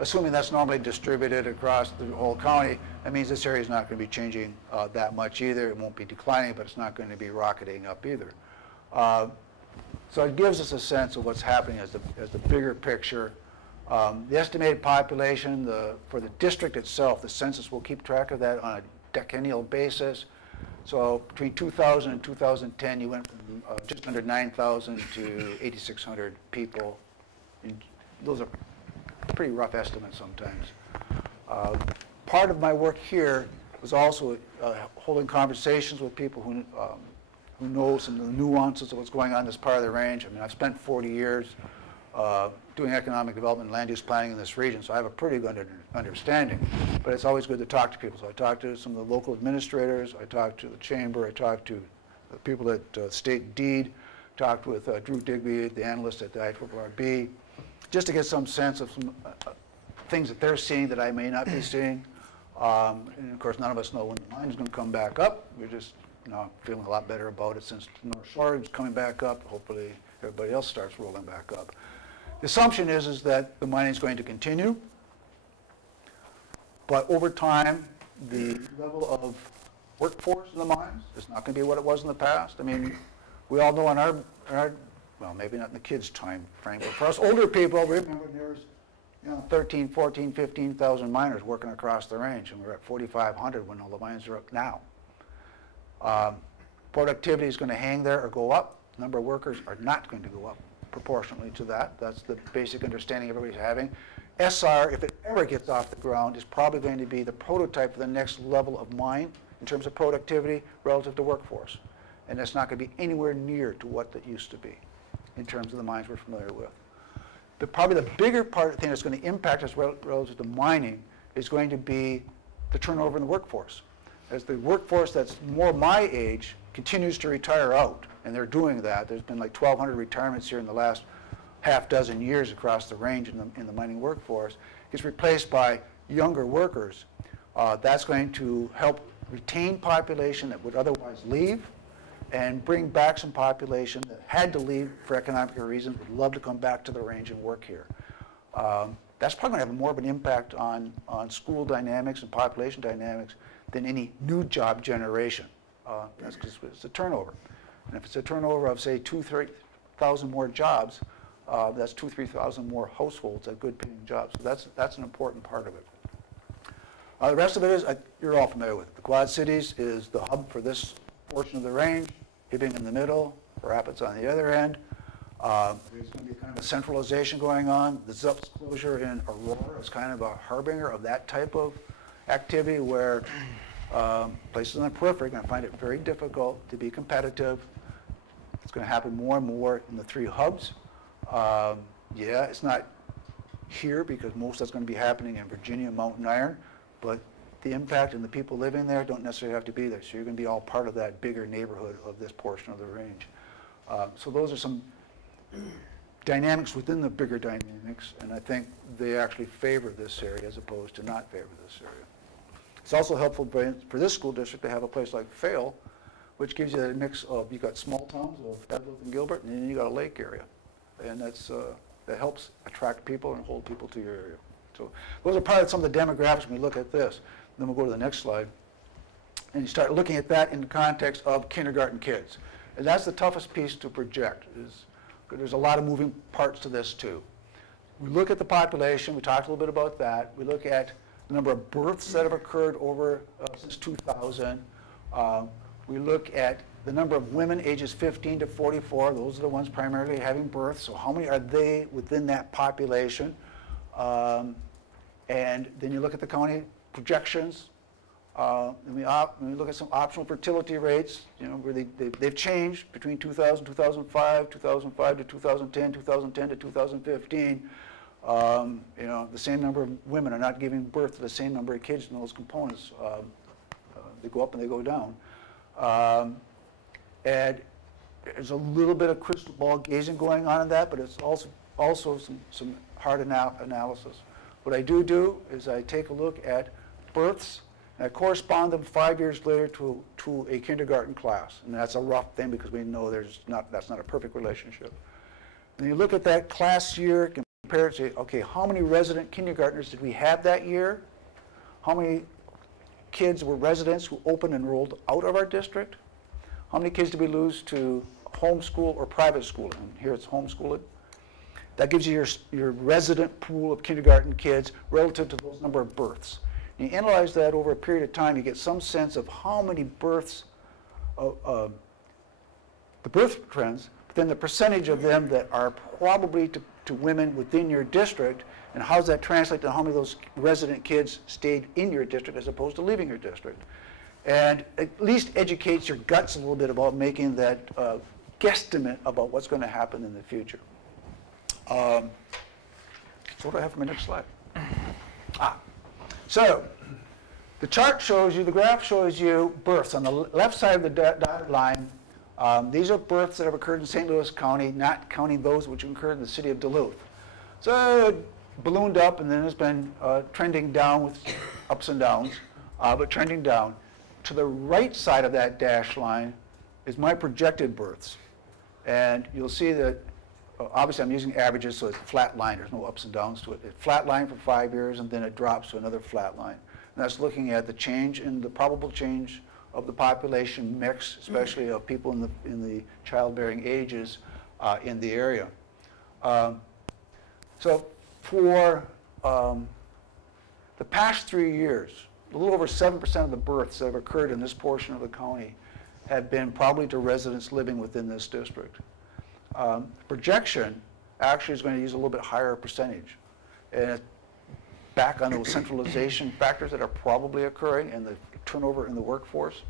Assuming that's normally distributed across the whole county, that means this area is not going to be changing that much either. It won't be declining, but it's not going to be rocketing up either. So it gives us a sense of what's happening as the bigger picture. The estimated population for the district itself, the census will keep track of that on a decennial basis. So between 2000 and 2010, you went from just under 9,000 to 8,600 people. And those are pretty rough estimates sometimes. Part of my work here was also holding conversations with people who know some of the nuances of what's going on in this part of the range. I mean, I've spent 40 years doing economic development and land use planning in this region, so I have a pretty good understanding. But it's always good to talk to people. So I talked to some of the local administrators, I talked to the chamber, I talked to the people at State Deed, talked with Drew Digby, the analyst at the IRRB, just to get some sense of some things that they're seeing that I may not be seeing. And of course, none of us know when the line is going to come back up. We're just feeling a lot better about it since the North Shore is coming back up. Hopefully, everybody else starts rolling back up. The assumption is that the mining is going to continue, but over time, the level of workforce in the mines is not going to be what it was in the past. I mean, we all know in our well, maybe not in the kids' time frame, but for us older people, we remember there's 13, 14, 15,000 miners working across the range, and we're at 4,500 when all the mines are up now. Productivity is going to hang there or go up. Number of workers are not going to go up proportionally to that. That's the basic understanding everybody's having. SR, if it ever gets off the ground, is probably going to be the prototype for the next level of mine in terms of productivity relative to workforce. And that's not going to be anywhere near to what that used to be in terms of the mines we're familiar with. Probably the bigger thing that's going to impact us relative to mining is going to be the turnover in the workforce. As the workforce that's more my age continues to retire out, and they're doing that. There's been like 1,200 retirements here in the last half dozen years across the range in the mining workforce. Gets replaced by younger workers. That's going to help retain population that would otherwise leave and bring back some population that had to leave for economic reasons, would love to come back to the range and work here. that's probably going to have more of an impact on school dynamics and population dynamics than any new job generation. That's because it's a turnover. And if it's a turnover of, say, 2,000-3,000 more jobs, that's 2,000-3,000 more households at good paying jobs. So that's an important part of it. The rest of it is, you're all familiar with it. The Quad Cities is the hub for this portion of the range, Hibbing in the middle, Rapids on the other end. There's going to be kind of a centralization going on. The ZUP's closure in Aurora is kind of a harbinger of that type of activity where places on the periphery are going to find it very difficult to be competitive. It's going to happen more and more in the three hubs. Yeah, it's not here because most of that's going to be happening in Virginia, Mountain Iron, but the impact and the people living there don't necessarily have to be there. So you're going to be all part of that bigger neighborhood of this portion of the range. So those are some dynamics within the bigger dynamics, and I think they actually favor this area as opposed to not favor this area. It's also helpful for this school district to have a place like Fayal, which gives you a mix of, you've got small towns of Evelyn and Gilbert, and then you got a lake area. And that helps attract people and hold people to your area. So those are part of some of the demographics when we look at this. Then we'll go to the next slide. And you start looking at that in the context of kindergarten kids. And that's the toughest piece to project. There's a lot of moving parts to this too. We look at the population, we talked a little bit about that. We look at the number of births that have occurred over since 2000. We look at the number of women ages 15 to 44. Those are the ones primarily having births. So how many are they within that population? And then you look at the county projections. And we look at some optional fertility rates, you know, where they've changed between 2000, 2005, 2005 to 2010, 2010 to 2015. You know, the same number of women are not giving birth to the same number of kids in those components. They go up and they go down. And there's a little bit of crystal ball gazing going on in that, but it's also some hard analysis. What I do is I take a look at births, and I correspond them 5 years later to a kindergarten class. And that's a rough thing because we know that's not a perfect relationship. And you look at that class year, compare it, say, okay, how many resident kindergartners did we have that year? How many kids were residents who open and rolled out of our district? How many kids did we lose to homeschool or private schooling? And here it's homeschooling. That gives you your resident pool of kindergarten kids relative to those number of births. And you analyze that over a period of time, you get some sense of how many births, the birth trends, but then the percentage of them that are probably to women within your district, and how does that translate to how many of those resident kids stayed in your district as opposed to leaving your district. And at least educates your guts a little bit about making that guesstimate about what's going to happen in the future. So what do I have for my next slide? So the chart shows you, the graph shows you births. On the left side of the dotted line, these are births that have occurred in St. Louis County, not counting those which occurred in the city of Duluth. So it ballooned up and then it's been trending down with ups and downs, but trending down. To the right side of that dashed line is my projected births. And you'll see that, obviously I'm using averages, so it's a flat line. There's no ups and downs to it. It's flat line for 5 years, and then it drops to another flat line. And that's looking at the change in the probable change of the population mix, especially of people in the childbearing ages in the area. So for the past 3 years, a little over 7% of the births that have occurred in this portion of the county have been probably to residents living within this district. Projection actually is going to use a little bit higher percentage. And it's back on those centralization factors that are probably occurring and the turnover in the workforce.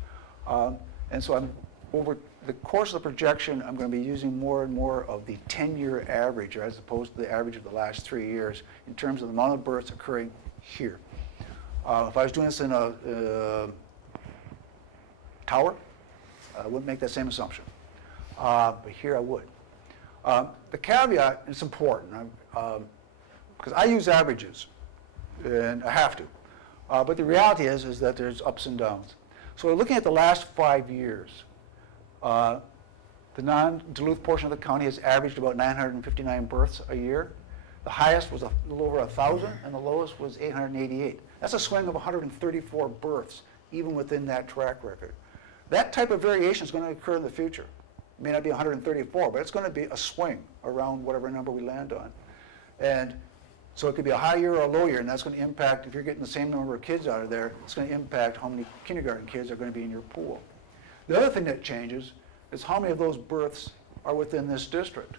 And so over the course of the projection, I'm going to be using more and more of the 10-year average as opposed to the average of the last 3 years in terms of the amount of births occurring here. If I was doing this in a tower, I wouldn't make that same assumption. But here I would. The caveat is important because I use averages, and I have to. But the reality is that there's ups and downs. So we're looking at the last 5 years. The non-Duluth portion of the county has averaged about 959 births a year. The highest was a little over 1,000, and the lowest was 888. That's a swing of 134 births, even within that track record. That type of variation is going to occur in the future. It may not be 134, but it's going to be a swing around whatever number we land on. And so it could be a high year or a low year, and that's going to impact, if you're getting the same number of kids out of there, it's going to impact how many kindergarten kids are going to be in your pool. The other thing that changes is how many of those births are within this district.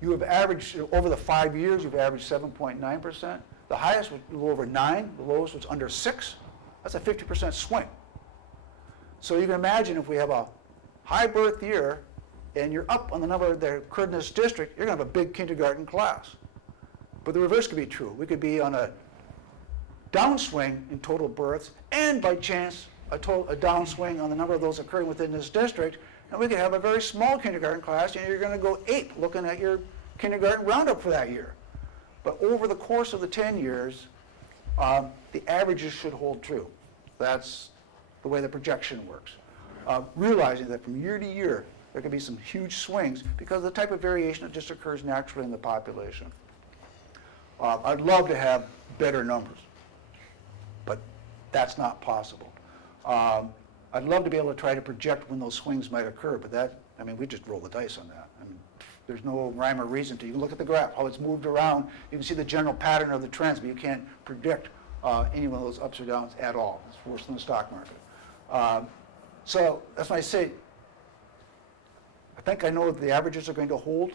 You have averaged, over the 5 years, you've averaged 7.9%. The highest was a little over 9, the lowest was under 6. That's a 50% swing. So you can imagine if we have a high birth year and you're up on the number that occurred in this district, you're going to have a big kindergarten class. But the reverse could be true. We could be on a downswing in total births and by chance a downswing on the number of those occurring within this district, and we could have a very small kindergarten class and you're going to go ape looking at your kindergarten roundup for that year. But over the course of the 10 years, the averages should hold true. That's the way the projection works. Realizing that from year to year, there can be some huge swings because of the type of variation that just occurs naturally in the population. I'd love to have better numbers, but that's not possible. I'd love to be able to try to project when those swings might occur, but that, I mean, we just roll the dice on that. I mean, there's no rhyme or reason to. You can look at the graph, how it's moved around. You can see the general pattern of the trends, but you can't predict any one of those ups or downs at all. It's worse than the stock market. So that's why I say, I think I know that the averages are going to hold,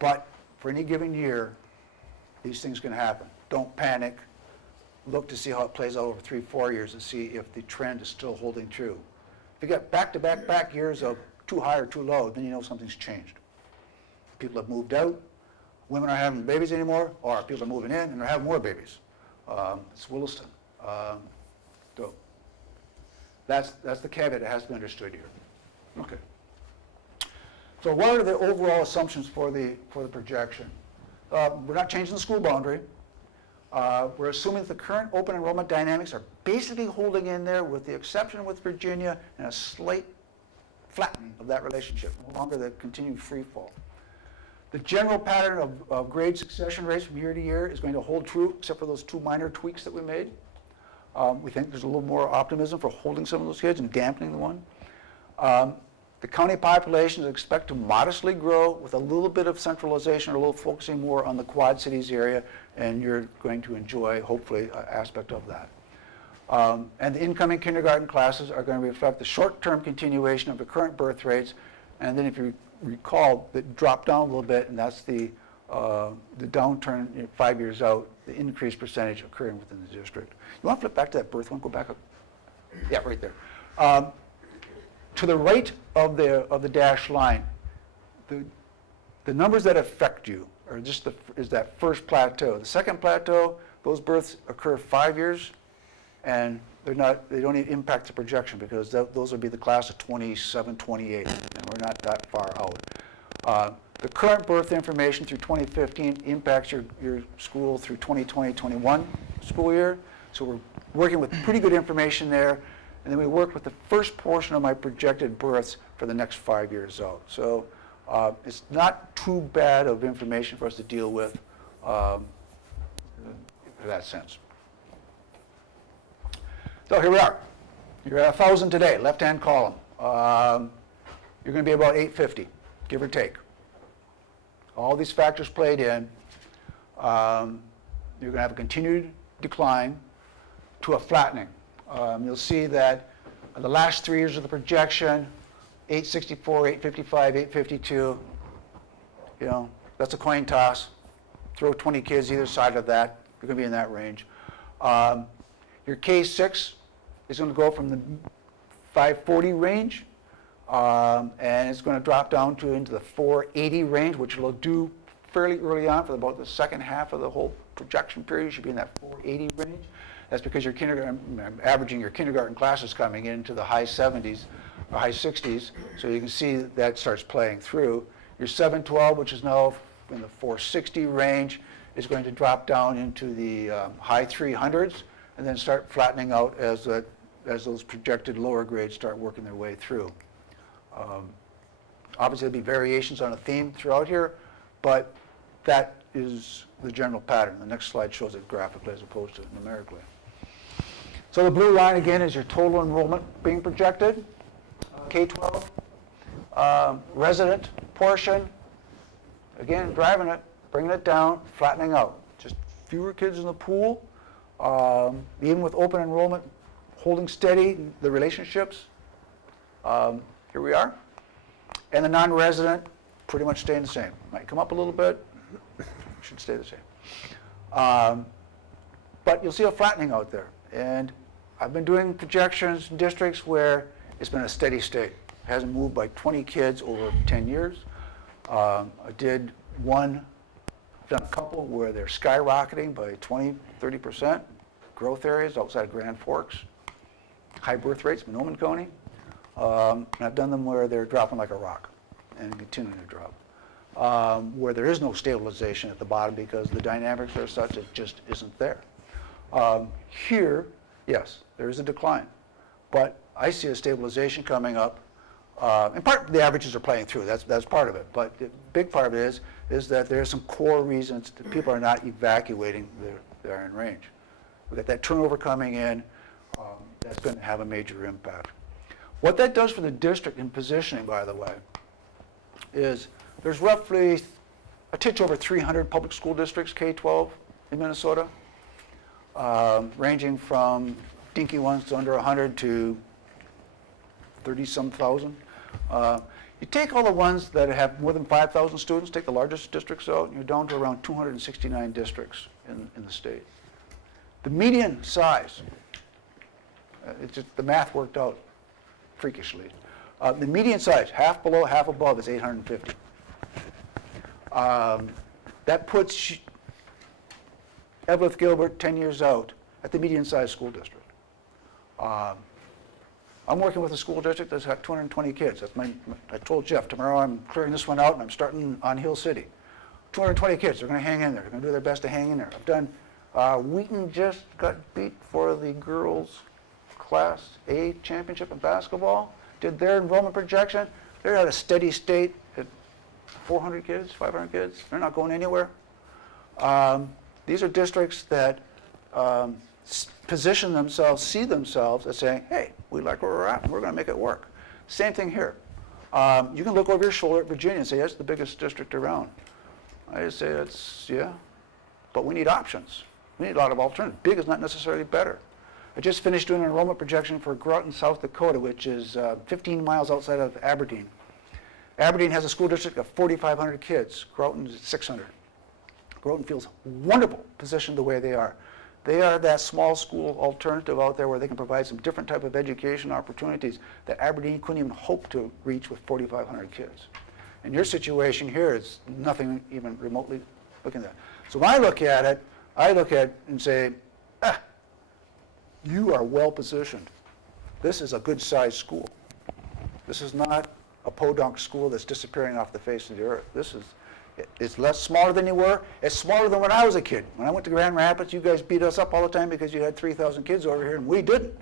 but for any given year, these things can happen. Don't panic. Look to see how it plays out over 3-4 years and see if the trend is still holding true. If you get back years of too high or too low, then you know something's changed. People have moved out, women aren't having babies anymore, or people are moving in and they're having more babies. It's Williston. So that's the caveat that has to be understood here. Okay. So what are the overall assumptions for the projection? We're not changing the school boundary. We're assuming that the current open enrollment dynamics are basically holding in there with the exception with Virginia and a slight flattening of that relationship, no longer the continued free fall. The general pattern of grade succession rates from year to year is going to hold true, except for those 2 minor tweaks that we made. We think there's a little more optimism for holding some of those kids and dampening the one. The county population is expected to modestly grow with a little bit of centralization, or a little focusing more on the Quad Cities area, and you're going to enjoy, hopefully, an aspect of that. And the incoming kindergarten classes are going to reflect the short-term continuation of the current birth rates, and then if you recall, that dropped down a little bit, and that's the downturn 5 years out, the increased percentage occurring within the district. You want to flip back to that birth one? Go back up. Yeah, right there. To the right of the dashed line, the numbers that affect you are just is that first plateau. The second plateau, those births occur 5 years, and they don't even impact the projection because those would be the class of 27, 28, and we're not that far out. The current birth information through 2015 impacts your school through 2020-21 school year. So we're working with pretty good information there. And then we worked with the first portion of my projected births for the next 5 years out. So it's not too bad of information for us to deal with in that sense. So here we are. You're at 1,000 today, left-hand column. You're going to be about 850, give or take. All these factors played in. You're going to have a continued decline to a flattening. You'll see that the last 3 years of the projection, 864, 855, 852, you know, that's a coin toss. Throw 20 kids either side of that. You're going to be in that range. Your K6 is going to go from the 540 range, and it's going to drop down into the 480 range, which it'll do fairly early on for about the second half of the whole projection period. You should be in that 480 range. That's because your averaging your kindergarten classes coming into the high 70s or high 60s. So you can see that starts playing through. Your 712, which is now in the 460 range, is going to drop down into the high 300s and then start flattening out as those projected lower grades start working their way through. Obviously, there'll be variations on a theme throughout here, but that is the general pattern. The next slide shows it graphically as opposed to numerically. So the blue line again is your total enrollment being projected, K-12. Resident portion, again, driving it, bringing it down, flattening out. Just fewer kids in the pool. Even with open enrollment, holding steady the relationships. Here we are. And the non-resident, pretty much staying the same. Might come up a little bit, should stay the same. But you'll see a flattening out there. And I've been doing projections in districts where it's been a steady state. It hasn't moved by 20 kids over 10 years. I did one, I've done a couple where they're skyrocketing by 20, 30%. Growth areas outside Grand Forks. High birth rates, Monoman County. And I've done them where they're dropping like a rock and continuing to drop. Where there is no stabilization at the bottom because the dynamics are such it just isn't there. Here, yes, there is a decline. But I see a stabilization coming up. In part, the averages are playing through. That's part of it. But the big part of it is that there are some core reasons that people are not evacuating their in range. We've got that turnover coming in. That's going to have a major impact. What that does for the district in positioning, by the way, is there's roughly a titch over 300 public school districts, K-12, in Minnesota, ranging from dinky ones to under 100 to 30-some thousand. You take all the ones that have more than 5,000 students, take the largest districts out, and you're down to around 269 districts in the state. The median size, it's just, the math worked out freakishly. The median size, half below, half above, is 850. That puts Evelyn Gilbert 10 years out at the median size school district. I'm working with a school district that's got 220 kids. That's I told Jeff, tomorrow I'm clearing this one out and I'm starting on Hill City. 220 kids, they're going to hang in there. They're going to do their best to hang in there. I've done, Wheaton just got beat for the girls' Class A championship in basketball. Did their enrollment projection. They're at a steady state at 400 kids, 500 kids. They're not going anywhere. These are districts that position themselves, see themselves as saying, hey, we like where we're at, and we're going to make it work. Same thing here. You can look over your shoulder at Virginia and say, that's the biggest district around. I just say, it's, yeah, but we need options. We need a lot of alternatives. Big is not necessarily better. I just finished doing an enrollment projection for Groton, South Dakota, which is 15 miles outside of Aberdeen. Aberdeen has a school district of 4,500 kids. Groton is 600. Groton feels wonderful positioned the way they are. They are that small school alternative out there where they can provide some different type of education opportunities that Aberdeen couldn't even hope to reach with 4,500 kids. And your situation here is nothing even remotely looking at that. So when I look at it and say, you are well positioned. This is a good sized school. This is not a podunk school that's disappearing off the face of the earth. It's less smaller than you were. It's smaller than when I was a kid. When I went to Grand Rapids, you guys beat us up all the time because you had 3,000 kids over here, and we didn't.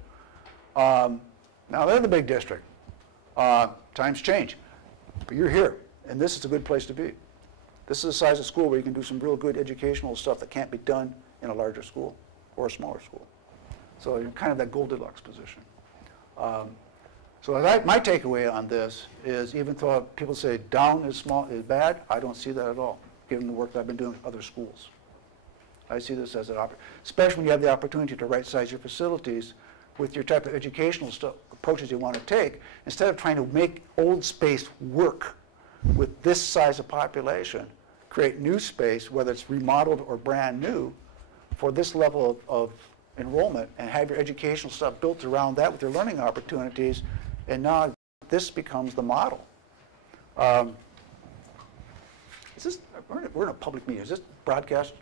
Now they're the big district. Times change. But you're here, and this is a good place to be. This is the size of school where you can do some real good educational stuff that can't be done in a larger school or a smaller school. So you're kind of that Goldilocks position. So my takeaway on this is, even though people say down is bad, I don't see that at all, given the work that I've been doing with other schools. I see this as an opportunity, especially when you have the opportunity to right-size your facilities with your type of educational approaches you want to take, instead of trying to make old space work with this size of population, create new space, whether it's remodeled or brand new, for this level of enrollment, and have your educational stuff built around that with your learning opportunities, and now this becomes the model. We're in a public meeting. Is this broadcast?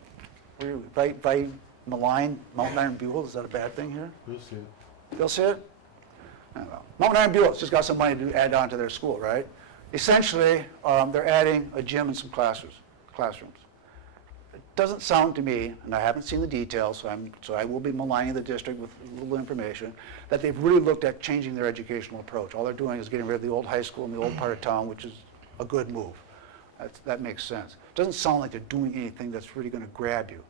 If I malign Mountain Iron Buell, is that a bad thing here? We'll see it. They'll see it? I don't know. Mountain Iron Buell's just got some money to add on to their school, right? Essentially, they're adding a gym and some classrooms. It doesn't sound to me, and I haven't seen the details, so I will be maligning the district with little information, that they've really looked at changing their educational approach. All they're doing is getting rid of the old high school in the old part of town, which is a good move. That makes sense. It doesn't sound like they're doing anything that's really going to grab you.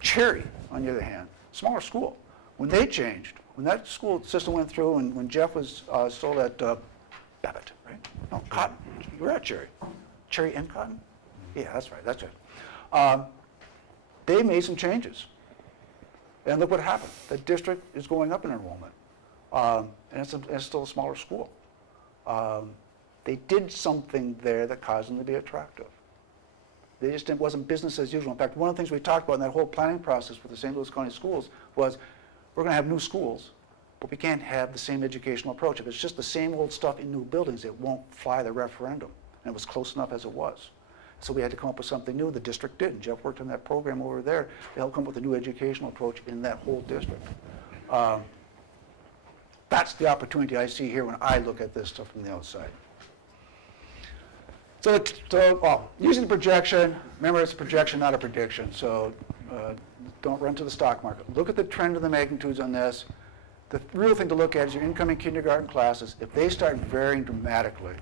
Cherry, on the other hand, smaller school. When they changed, when that school system went through, and when Jeff was still at Babbitt, right? No, Cotton. You were at Cherry. Cherry and Cotton? Yeah, that's right. That's right. They made some changes. And look what happened. The district is going up in enrollment. And it's still a smaller school. They did something there that caused them to be attractive. They just it wasn't business as usual. In fact, one of the things we talked about in that whole planning process with the St. Louis County Schools was we're going to have new schools, but we can't have the same educational approach. If it's just the same old stuff in new buildings, it won't fly the referendum. And it was close enough as it was. So we had to come up with something new. The district did. And Jeff worked on that program over there to help come up with a new educational approach in that whole district. That's the opportunity I see here when I look at this stuff from the outside. So using the projection, remember it's a projection, not a prediction. So don't run to the stock market. Look at the trend of the magnitudes on this. The real thing to look at is your incoming kindergarten classes. If they start varying dramatically,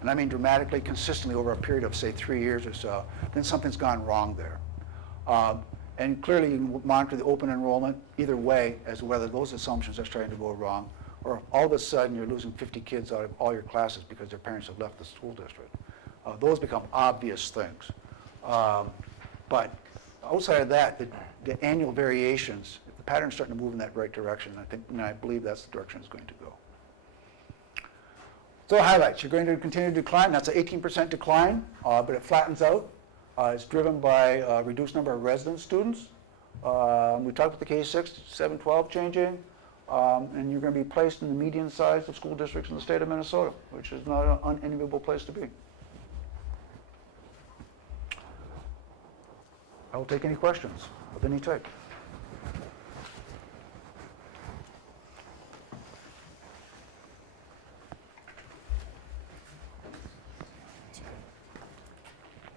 and I mean dramatically, consistently over a period of, say, 3 years or so, then something's gone wrong there. And clearly, you can monitor the open enrollment either way as to whether those assumptions are starting to go wrong, or all of a sudden you're losing 50 kids out of all your classes because their parents have left the school district. Those become obvious things. But outside of that, the annual variations, the pattern's starting to move in that right direction. I believe that's the direction it's going to go. So highlights, you're going to continue to decline. That's an 18% decline, but it flattens out. It's driven by a reduced number of resident students. We talked about the K-6, 7-12 changing, and you're going to be placed in the median size of school districts in the state of Minnesota, which is not an unenviable place to be. I will take any questions of any type.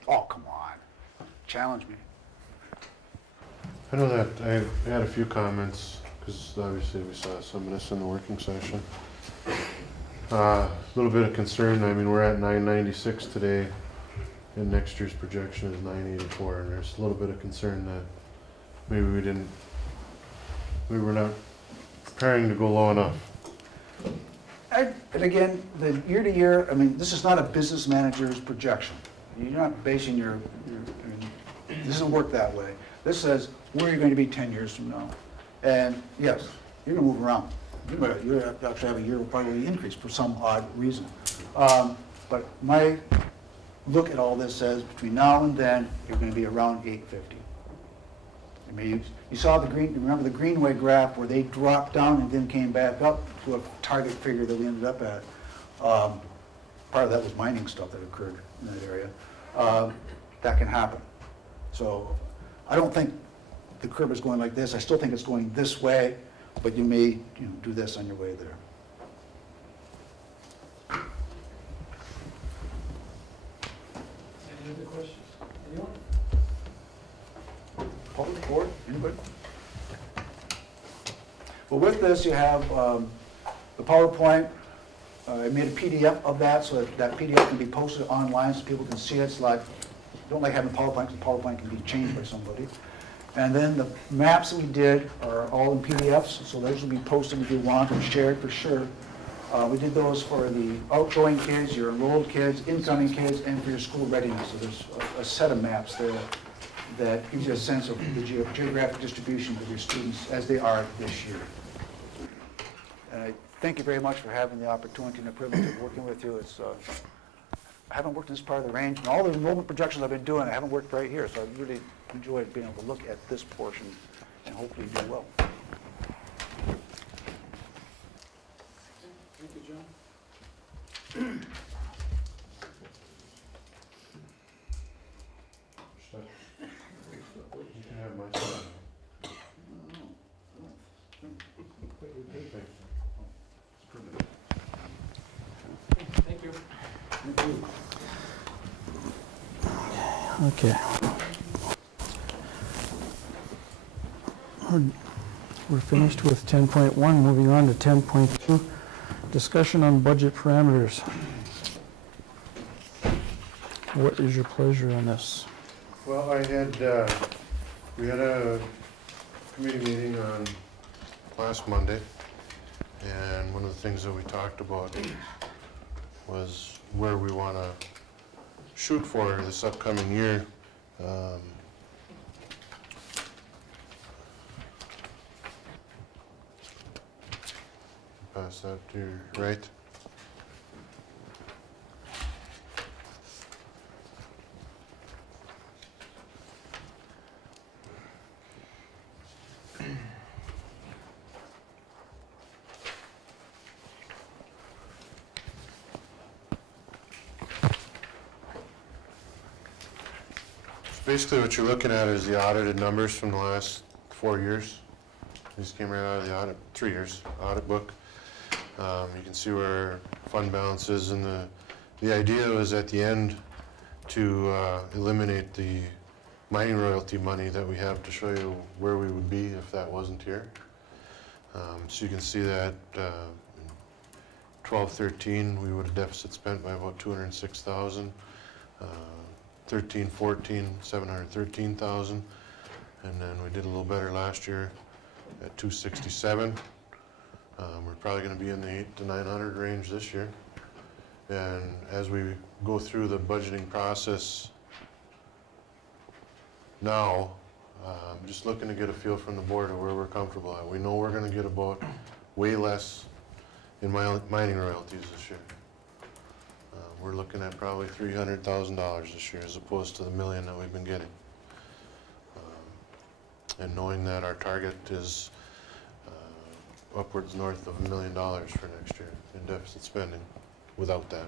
Oh, come on. Challenge me. I know that I had a few comments, because obviously we saw some of this in the working session. A little bit of concern. I mean, we're at 996 today, and next year's projection is 984, and there's a little bit of concern that maybe we were not preparing to go low enough. And again, the year to year, I mean, this is not a business manager's projection. You're not basing your this doesn't work that way. This says where you're going to be 10 years from now. And yes, you're going to move around. You actually have a year will probably increase for some odd reason. But my look at all this says between now and then, you're going to be around 850. I mean, you saw the remember the Greenway graph where they dropped down and then came back up to a target figure that we ended up at. Part of that was mining stuff that occurred in that area. That can happen. So I don't think the curve is going like this. I still think it's going this way, but you may do this on your way there. Any other questions? Anyone? Public board, anybody? Well, with this, you have the PowerPoint. I made a PDF of that so that PDF can be posted online so people can see it. It's like, don't like having PowerPoint because PowerPoint can be changed by somebody. And then the maps that we did are all in PDFs, so those will be posted if you want or shared for sure. We did those for the outgoing kids, your enrolled kids, incoming kids, and for your school readiness. So there's a set of maps there that gives you a sense of the geographic distribution of your students as they are this year. And I thank you very much for having the opportunity and the privilege of working with you. I haven't worked in this part of the range, and all the enrollment projections I've been doing, I haven't worked right here, so I've really enjoyed being able to look at this portion and hopefully do well. Thank you, John. You can have my stuff. Thank you. Thank you. Okay. We're finished with 10.1, moving on to 10.2, discussion on budget parameters. What is your pleasure on this? Well, we had a committee meeting on last Monday, and one of the things that we talked about was where we want to shoot for this upcoming year. Pass that to your right. Basically what you're looking at is the audited numbers from the last 4 years. These came right out of the audit, 3 years audit book. You can see where fund balance is, and the idea was at the end to eliminate the mining royalty money that we have to show you where we would be if that wasn't here. So you can see that in 12-13 we would have deficit spent by about 206,000. 13-14, 713,000, and then we did a little better last year at 267. We're probably going to be in the 800 to 900 range this year. And as we go through the budgeting process now, I'm just looking to get a feel from the board of where we're comfortable at. We know we're going to get about way less in mining royalties this year. We're looking at probably $300,000 this year as opposed to the $1 million that we've been getting. And knowing that our target is upwards north of $1 million for next year in deficit spending without that.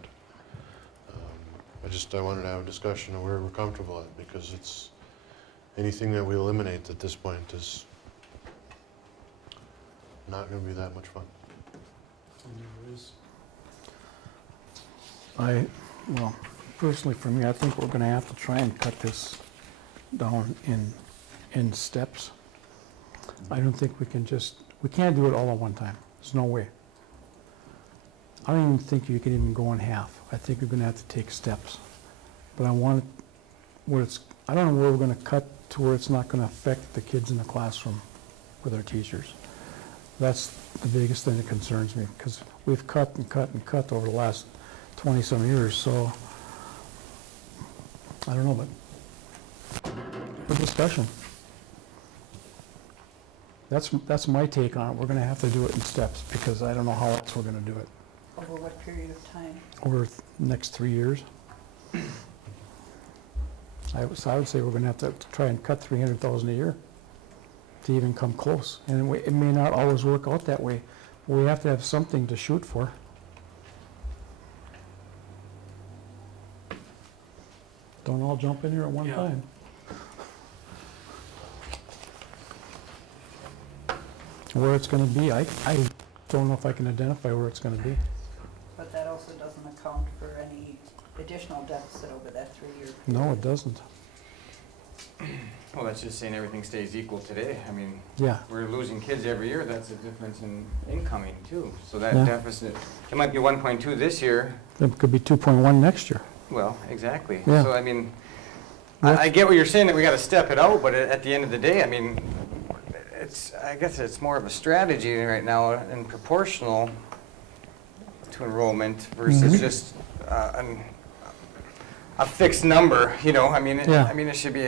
I wanted to have a discussion of where we're comfortable at, because it's anything that we eliminate at this point is not going to be that much fun. Well, personally for me, I think we're gonna have to try and cut this down in steps. I don't think we can't do it all at one time. There's no way. I don't even think you can even go in half. I think we're gonna have to take steps. But I don't know where we're gonna cut to where it's not gonna affect the kids in the classroom with our teachers. That's the biggest thing that concerns me, because we've cut and cut and cut over the last 20-some years, so I don't know, but for discussion. That's my take on it. We're going to have to do it in steps, because I don't know how else we're going to do it. Over what period of time? Over the next 3 years. I would say we're going to have to try and cut $300,000 a year to even come close. And it may not always work out that way, but we have to have something to shoot for. Don't all jump in here at one time. Where it's going to be, I don't know if I can identify where it's going to be. But that also doesn't account for any additional deficit over that 3 year period. No, it doesn't. Well, that's just saying everything stays equal today. I mean, Yeah. we're losing kids every year. That's a difference in incoming too. So that Yeah. deficit, it might be 1.2 this year. It could be 2.1 next year. Well, exactly. Yeah. So I mean, Yeah. I get what you're saying, that we got to step it out, but at the end of the day, I mean, I guess it's more of a strategy right now and proportional to enrollment versus just a fixed number, you know. I mean, it should be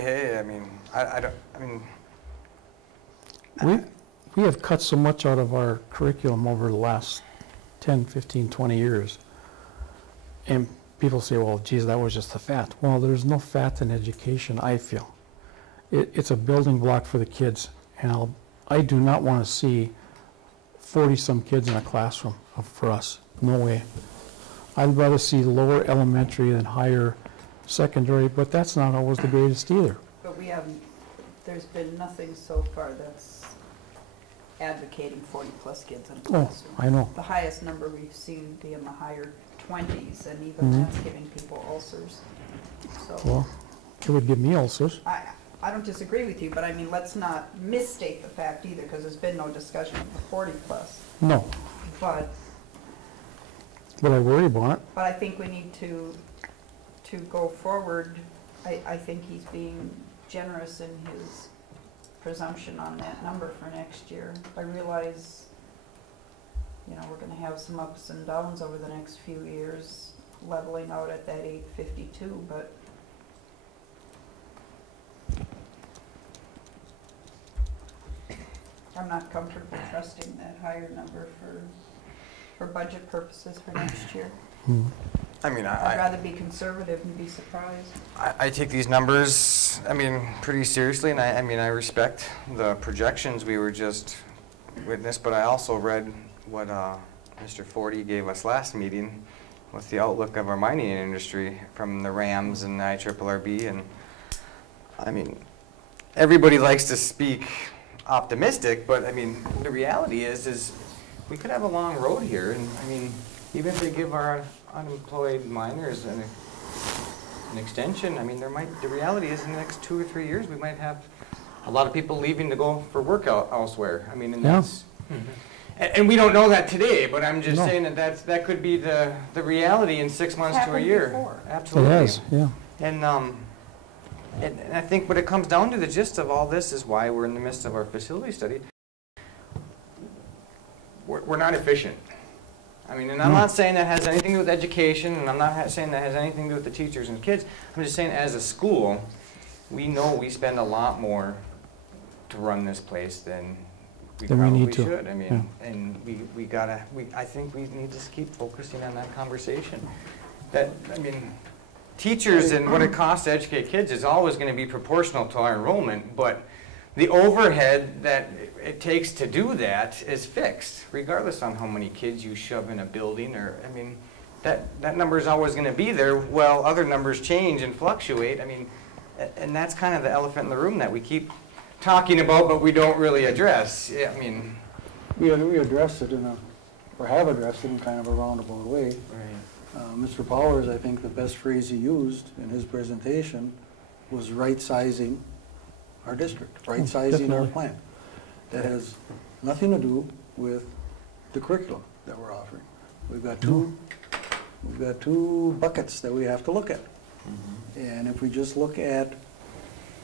We have cut so much out of our curriculum over the last 10, 15, 20 years. And people say, well, geez, that was just the fat. Well, there's no fat in education, I feel. It's a building block for the kids. And I do not want to see 40-some kids in a classroom for us. No way. I'd rather see lower elementary than higher secondary, but that's not always the greatest either. But there's been nothing so far that's advocating 40-plus kids in a classroom. I know. The highest number we've seen be in the higher 20s, and even that's giving people ulcers. So Well, it would give me ulcers. I don't disagree with you, but I mean, let's not misstate the fact either, because there's been no discussion of the 40-plus. No, But but I worry about it. I think we need to to go forward, I think he's being generous in his presumption on that number for next year. I realize, you know, we're gonna have some ups and downs over the next few years, leveling out at that 852, but I'm not comfortable trusting that higher number for budget purposes for next year. I mean, I'd rather be conservative and be surprised. I take these numbers, I mean, pretty seriously, and I mean, I respect the projections we were just witnessed, but I also read what Mr. Forty gave us last meeting with the outlook of our mining industry from the RAMs and the IRRB, and I mean, everybody likes to speak optimistic, but I mean, the reality is we could have a long road here, and I mean, even if they give our unemployed miners an extension, I mean, the reality is in the next 2 or 3 years, we might have a lot of people leaving to go for work elsewhere. I mean, and that's, and we don't know that today, but I'm just saying that could be the reality in 6 months to a year. Before. Absolutely. It has, yeah. And I think what it comes down to, the gist of all this is why we're in the midst of our facility study. We're not efficient. I mean, and I'm not saying that has anything to do with education, and I'm not saying that has anything to do with the teachers and kids. I'm just saying as a school, we know we spend a lot more to run this place than we probably should. I mean, and I think we need to keep focusing on that conversation. That, I mean, teachers and what it costs to educate kids is always going to be proportional to our enrollment, but the overhead that it takes to do that is fixed, regardless on how many kids you shove in a building, or, I mean, that number is always going to be there, while other numbers change and fluctuate. I mean, and that's kind of the elephant in the room that we keep talking about, but we don't really address. Yeah, I mean, We addressed it or have addressed it in kind of a roundabout way. right. Mr. Powers, I think the best phrase he used in his presentation was right-sizing our district, right-sizing our plan. That has nothing to do with the curriculum that we're offering. We've got two buckets that we have to look at. And if we just look at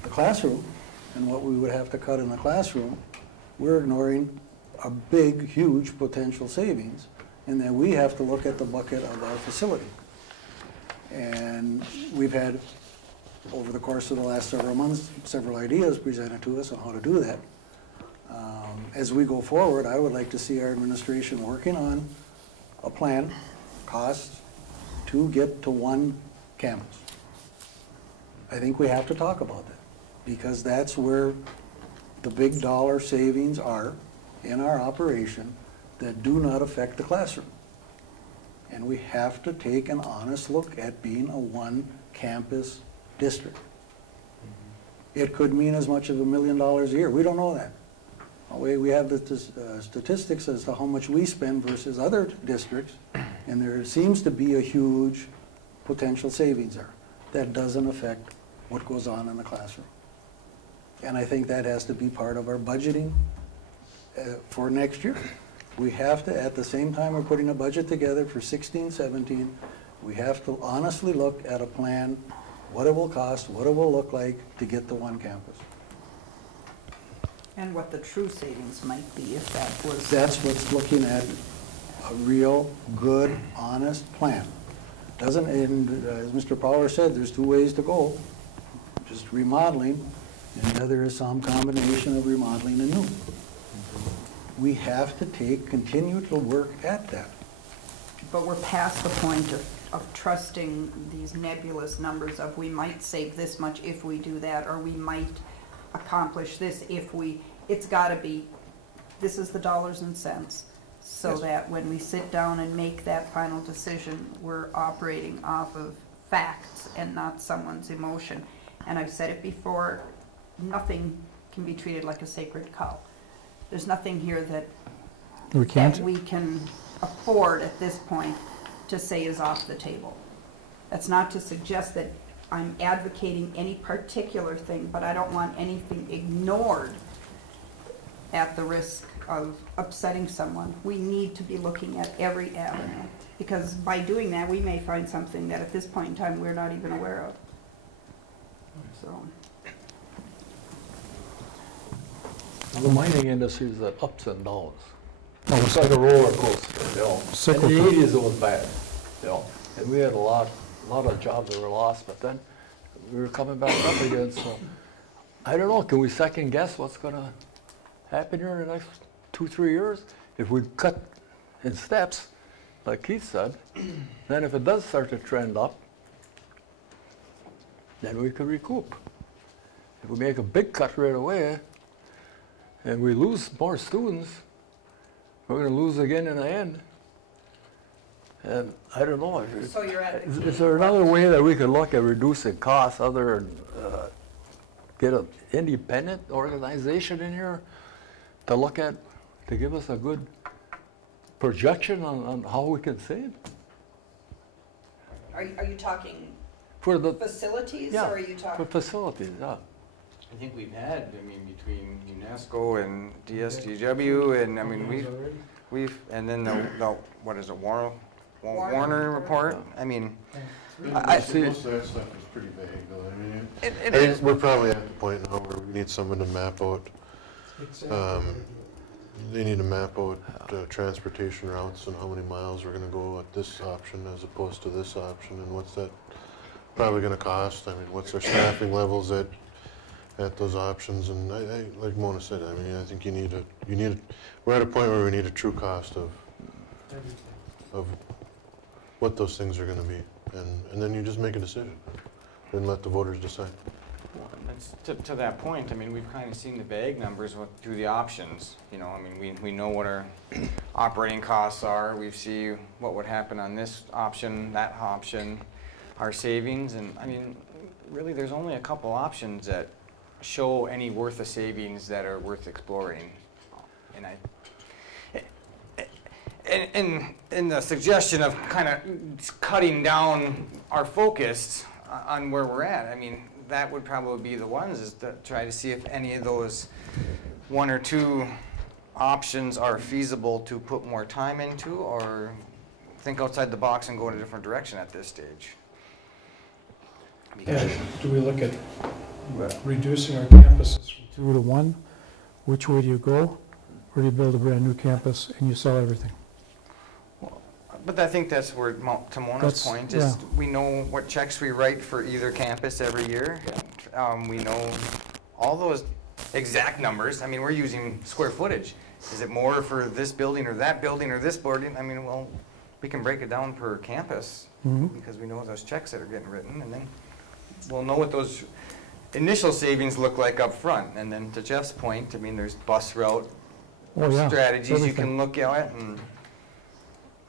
the classroom and what we would have to cut in the classroom, we're ignoring a big, huge potential savings, and then we have to look at the bucket of our facility. And we've had, over the course of the last several months, several ideas presented to us on how to do that. As we go forward, I would like to see our administration working on a plan, costs, to get to one campus. I think we have to talk about that, because that's where the big dollar savings are in our operation that do not affect the classroom. And we have to take an honest look at being a one-campus district. It could mean as much as $1 million a year. We don't know that. We have the statistics as to how much we spend versus other districts, and there seems to be a huge potential savings there. That doesn't affect what goes on in the classroom. And I think that has to be part of our budgeting for next year. We have to, at the same time we're putting a budget together for 16, 17, we have to honestly look at a plan, what it will cost, what it will look like to get to one campus. And what the true savings might be if that was. That's what's looking at a real, good, honest plan. Doesn't, and as Mr. Power said, there's two ways to go. Just remodeling, and the other is some combination of remodeling and new. We have to continue to work at that. But we're past the point of trusting these nebulous numbers of we might save this much if we do that, or we might accomplish this if we, it's gotta be, this is the dollars and cents, so that when we sit down and make that final decision, we're operating off of facts and not someone's emotion. And I've said it before, nothing can be treated like a sacred cow. There's nothing here that we can afford at this point to say is off the table. That's not to suggest that I'm advocating any particular thing, but I don't want anything ignored at the risk of upsetting someone. We need to be looking at every avenue, because by doing that, we may find something that at this point in time, we're not even aware of. So, The mining industry is at ups and downs. It's like a roller coaster, you know. In Cyclical. the 80s it was bad, you know, and we had a lot of jobs that were lost, but then we were coming back up again, so I don't know, can we second guess what's gonna happen here in the next 2-3 years? If we cut in steps, like Keith said, then if it does start to trend up, then we could recoup. If we make a big cut right away, and we lose more students, we're going to lose again in the end. And I don't know. so you're at the Is there another way that we could look at reducing costs other than get an independent organization in here to look at, to give us a good projection on how we can save? Are you talking For the facilities, yeah, or are you for talking? facilities, yeah. I think we've had, I mean, between UNESCO and DSGW, and I mean, we've, and then the what is it, Warner report? I mean, I see. Most of that stuff is pretty vague, though. I mean, It I think we're probably at the point now where we need someone to map out, they need to map out transportation routes and how many miles we're gonna go at this option as opposed to this option, and what's that probably gonna cost. I mean, what's our staffing levels at those options, and I like Mona said, I mean, I think we're at a point where we need a true cost of what those things are gonna be, and then you just make a decision and let the voters decide. To that point, I mean, we've kind of seen the bag numbers through the options. You know, I mean, we know what our operating costs are. We see what would happen on this option, that option, our savings, and I mean, really, there's only a couple options that show any worth of savings that are worth exploring. And the suggestion of kind of cutting down our focus on where we're at, I mean, that would probably be the ones, is to try to see if any of those 1 or 2 options are feasible to put more time into, or think outside the box and go in a different direction at this stage. Yeah, do we look at reducing our campuses from 2 to 1? Which way do you go? Or do you build a brand new campus and you sell everything? But I think that's where, to Mona's point, is we know what checks we write for either campus every year. We know all those exact numbers. I mean, we're using square footage. Is it more for this building or that building or this building? I mean, well, we can break it down per campus because we know those checks that are getting written, and then we'll know what those initial savings look like up front. And then to Jeff's point, I mean, there's bus route strategies you can look at. And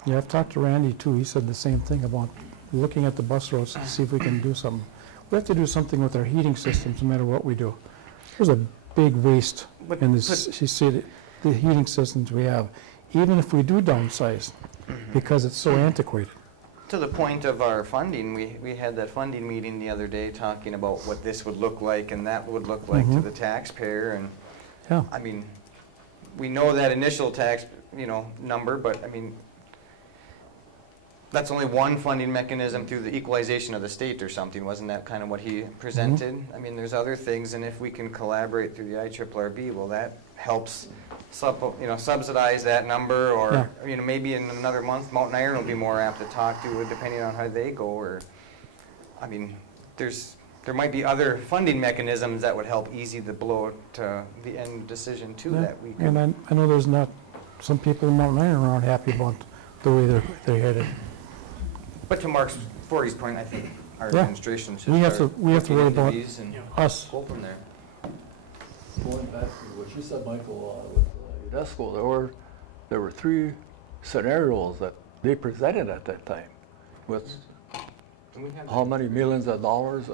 yeah, I've talked to Randy too. He said the same thing about looking at the bus routes to see if we can do something. We have to do something with our heating systems no matter what we do. There's a big waste in this. She said the heating systems we have, even if we do downsize, because it's so antiquated. to the point of our funding, we had that funding meeting the other day talking about what this would look like and that would look like to the taxpayer. And Yeah. I mean, we know that initial tax, number, but I mean, that's only one funding mechanism through the equalization of the state or something. Wasn't that kind of what he presented? I mean, there's other things, and if we can collaborate through the IRRB, well, that helps subsidize that number, or maybe in another month, Mountain Iron will be more apt to talk to, depending on how they go. Or, I mean, there might be other funding mechanisms that would help ease the blow to the end decision too. That we could. And I know there's not, some people in Mountain Iron aren't happy about the way they're headed. But to Mark's 40's point, I think our administration should we have start to worry looking into about these and us. go from there. Going back to what you said, Michael, with UNESCO, there were 3 scenarios that they presented at that time with how many millions of dollars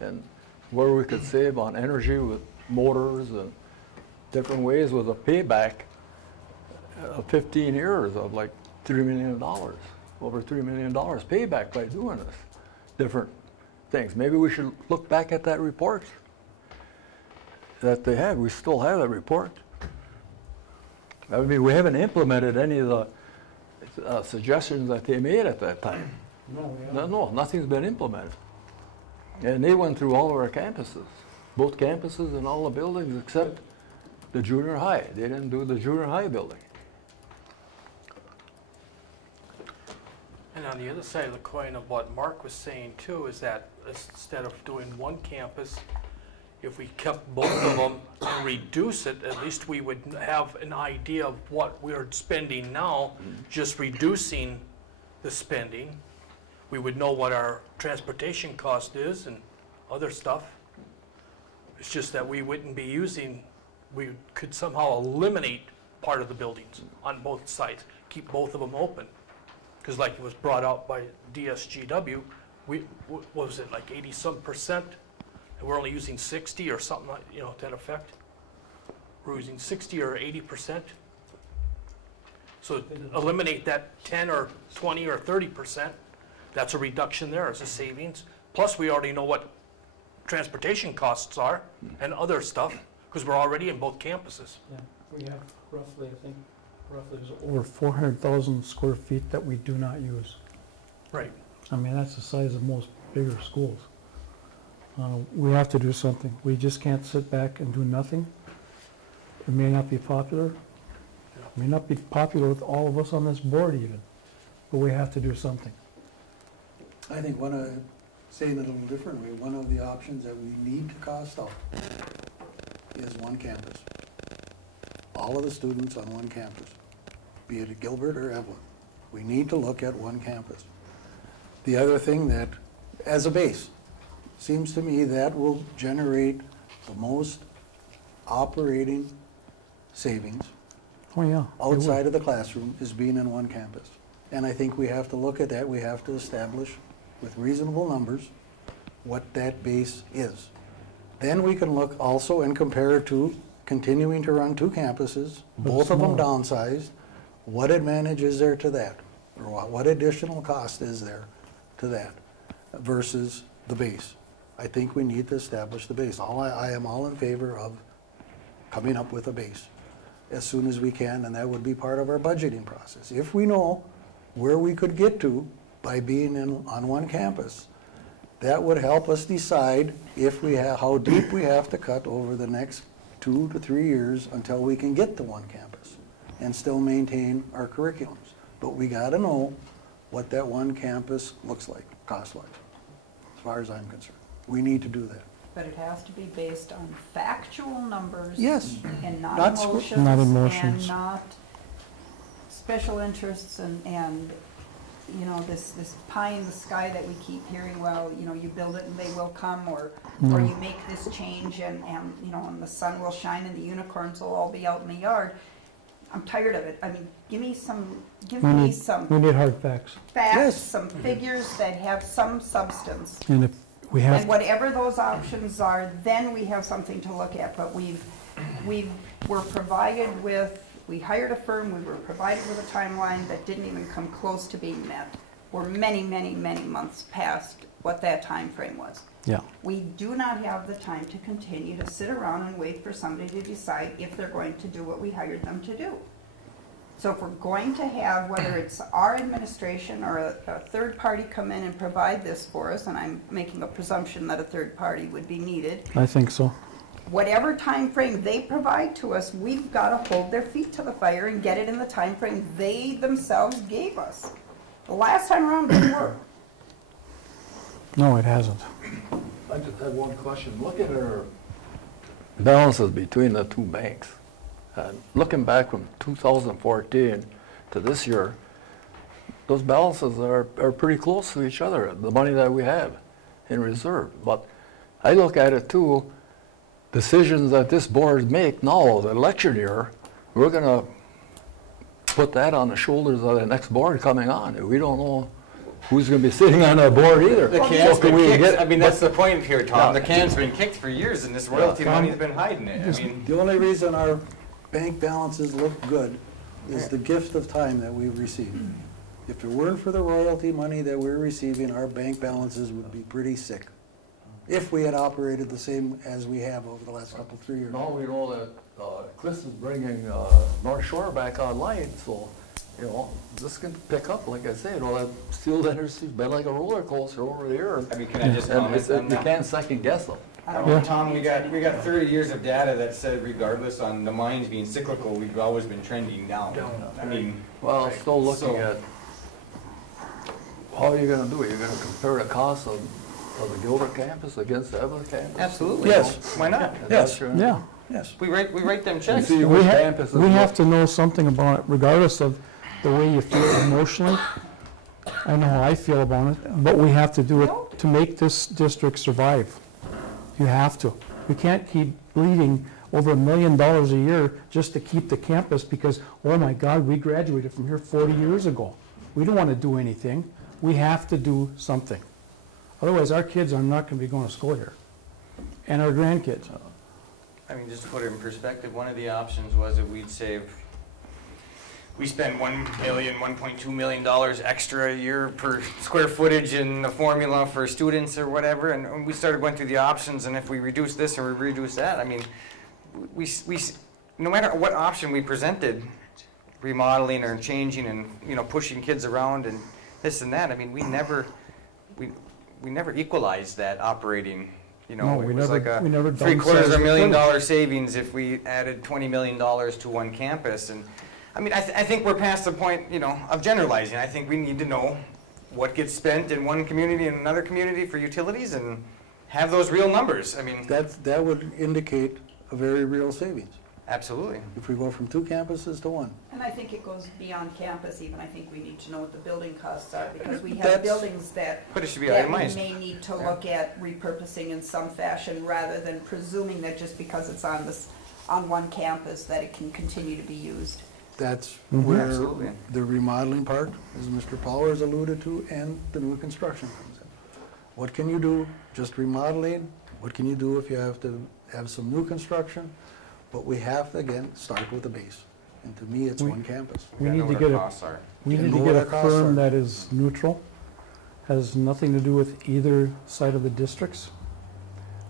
and where we could save on energy with motors and different ways with a payback of 15 years of like $3 million, over $3 million payback by doing this, different things. Maybe we should look back at that report that they had. We still have that report. I mean, we haven't implemented any of the suggestions that they made at that time. No, nothing's been implemented. And they went through all of our campuses, both campuses and all the buildings except the junior high. They didn't do the junior high building. And on the other side of the coin of what Mark was saying too is that instead of doing one campus, if we kept both of them and reduce it, at least we would have an idea of what we're spending now, just reducing the spending. We would know what our transportation cost is and other stuff. It's just that we wouldn't be using, we could somehow eliminate part of the buildings on both sides, keep both of them open. Because like it was brought out by DSGW, what was it, like 80-some%? And we're only using 60 or something like, you know, to that effect. We're using 60 or 80%. So eliminate that 10 or 20 or 30%. That's a reduction there as a savings. Plus we already know what transportation costs are and other stuff because we're already in both campuses. Yeah, we have roughly, I think, there's over 400,000 square feet that we do not use. Right. I mean, that's the size of most bigger schools. We have to do something. We just can't sit back and do nothing. It may not be popular. It may not be popular with all of us on this board even, but we have to do something. I think saying it a little differently, one of the options that we need to cost out is one campus. All of the students on one campus, be it at Gilbert or Evelyn. We need to look at one campus. The other thing that, as a base, seems to me that will generate the most operating savings outside of the classroom is being in one campus. And I think we have to look at that. We have to establish with reasonable numbers what that base is. Then we can look also and compare it to continuing to run two campuses, both of them downsized. What advantage is there to that? Or what additional cost is there to that versus the base? I think we need to establish the base. I am all in favor of coming up with a base as soon as we can, and that would be part of our budgeting process. If we know where we could get to by being on one campus, that would help us decide if how deep we have to cut over the next 2 to 3 years until we can get to one campus and still maintain our curriculums. But we got to know what that one campus looks like, cost-wise, as far as I'm concerned. We need to do that. But it has to be based on factual numbers. Yes. And Not And emotions. not special interests and you know, this pie in the sky that we keep hearing, well, you know, you build it and they will come, or you make this change and you know, and the sun will shine and the unicorns will all be out in the yard. I'm tired of it. I mean, give me some We need hard facts. facts, some figures that have some substance. And if we have And whatever those options are, then we have something to look at. But we were provided with, we hired a firm, we were provided with a timeline that didn't even come close to being met. We're many, many, many months past what that time frame was. Yeah. We do not have the time to continue to sit around and wait for somebody to decide if they're going to do what we hired them to do. So if we're going to have, whether it's our administration or a third party come in and provide this for us, and I'm making a presumption that a third party would be needed, I think so. whatever time frame they provide to us, we've got to hold their feet to the fire and get it in the time frame they themselves gave us. The last time around didn't work. No, it hasn't. I just had one question. Look at our balances between the two banks. Looking back from 2014 to this year, those balances are pretty close to each other, the money that we have in reserve. But I look at it too, decisions that this board make now, the election year, we're going to put that on the shoulders of the next board coming on. We don't know who's going to be sitting on that board either. The can's been kicked. I mean, that's but- the point here, Tom. Yeah. The can's been kicked for years, and this royalty money's been hiding it. I mean, The only reason our bank balances look good is the gift of time that we've received. If it weren't for the royalty money that we're receiving, our bank balances would be pretty sick. If we had operated the same as we have over the last couple, 3 years. Now we know that Chris is bringing North Shore back online, so, you know, this can pick up, like I say, you know, that steel industry's been like a roller coaster over there. I mean, can I just And comment on you that? can't second guess them. I mean, Tom, we got 30 years of data that said regardless on the mines being cyclical, we've always been trending down. I mean, Well, still looking so- at, how are you gonna do it? You're gonna compare the cost of the Gilbert campus against the Evelyn campus? Absolutely. Yes. Why not? And Yes. that's your- Yeah. Yes. We write them And checks. see We which ha- campus is we have what- to know something about it regardless of the way you feel emotionally. I know how I feel about it, but we have to do it to make this district survive. You have to. We can't keep bleeding over $1 million a year just to keep the campus because, oh my God, we graduated from here 40 years ago. We don't want to do anything. We have to do something. Otherwise, our kids are not going to be going to school here, and our grandkids. I mean, just to put it in perspective, one of the options was that we spend $1.2 million extra a year per square footage in the formula for students or whatever, and we started going through the options, and if we reduce this or we reduce that, I mean, we no matter what option we presented, remodeling or changing and, you know, pushing kids around and this and that, I mean, we never equalized that operating. You know, No, it we was never- like we never a $750,000 downsized savings if we added $20 million to one campus. And I mean, I think we're past the point, you know, of generalizing. I think we need to know what gets spent in one community and another community for utilities and have those real numbers. I mean, That would indicate a very real savings, absolutely. if we go from 2 campuses to 1. And I think it goes beyond campus even. I think we need to know what the building costs are because we have That's- buildings that But it should be that we itemized. may need to look at repurposing in some fashion rather than presuming that just because it's on one campus that it can continue to be used. That's Mhm. where Absolutely. the remodeling part, as Mr. Powers alluded to, and the new construction comes in. What can you do, just remodeling? What can you do if you have to have some new construction? But we have to, again, start with the base. And to me, it's We- 1 campus. We gotta need know to what get our a costs are. We And need to know get what a our costs firm are. that is neutral, has nothing to do with either side of the districts.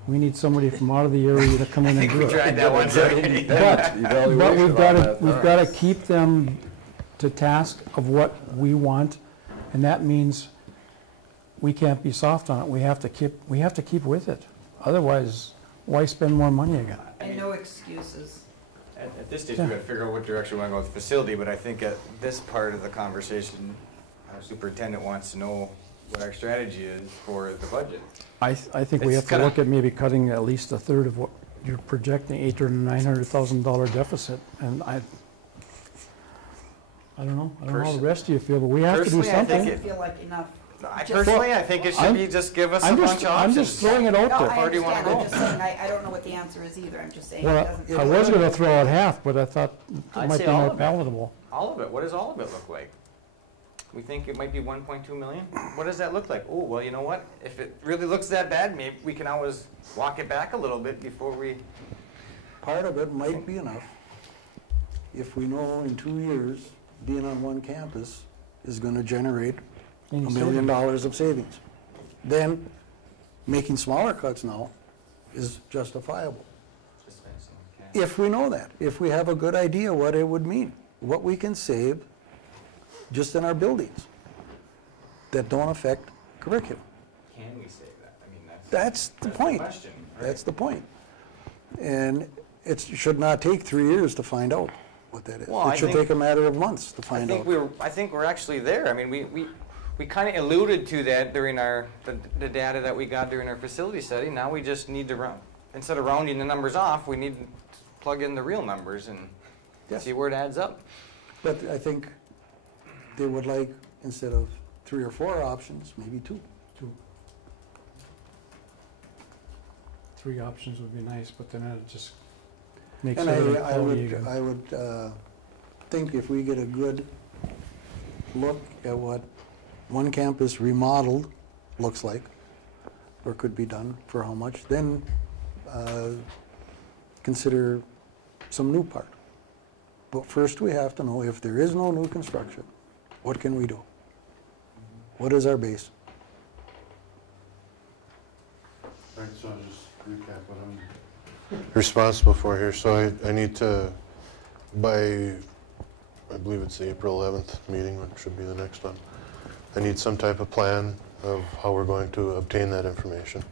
We need somebody from out of the area to come in and do We it. tried that once already. But Evaluation we've on got to, that, we've got to keep them to task of what we want, and that means we can't be soft on it. We have to keep with it. Otherwise, why spend more money again? And no excuses. At this stage, we got to figure out what direction we want to go with the facility, but I think at this part of the conversation, our superintendent wants to know what our strategy is for the budget. I think we It's have to kinda- look at maybe cutting at least a third of what you're projecting, $800,000 to $900,000 deficit, and I don't know how the rest of you feel, but we have to do Personally, I think something. Doesn't feel like enough. I think it should be just give us a I'm bunch just, of I'm options. just throwing it out No, there. I Where do you wanna understand. I'm go? just saying, I don't know what the answer is either. I'm just saying it Well, doesn't. I was gonna throw out half, but I thought it I'd might say be all more of it. palatable. All of it. What does all of it look like? We think it might be 1.2 million. What does that look like? Oh, well, you know what? If it really looks that bad, maybe we can always walk it back a little bit before we. Part of it might be enough if we know in 2 years, being on 1 campus is going to generate Any $1 million savings. of savings. Then, making smaller cuts now is justifiable. If we know that, if we have a good idea what it would mean, what we can save just in our buildings that don't affect curriculum. Can we say that? I mean, That's the point. question, right? That's the point. And it should not take 3 years to find out what that is. Well, I It should think- take a matter of months to find out. I think we're actually there. I mean, we kind of alluded to that during the data that we got during our facility study. Now we just need to instead of rounding the numbers off, we need to plug in the real numbers and Yes. see where it adds up. But I think they would like, instead of 3 or 4 options, maybe 2. 3 options would be nice, but then it just makes And everything I cloudy again. would think if we get a good look at what 1 campus remodeled looks like, or could be done for how much, then consider some new part. But first we have to know if there is no new construction, what can we do? What is our base? Right, so I'll just recap what I'm responsible for here. So I need to, by, I believe it's the April 11th meeting, which should be the next one. I need some type of plan of how we're going to obtain that information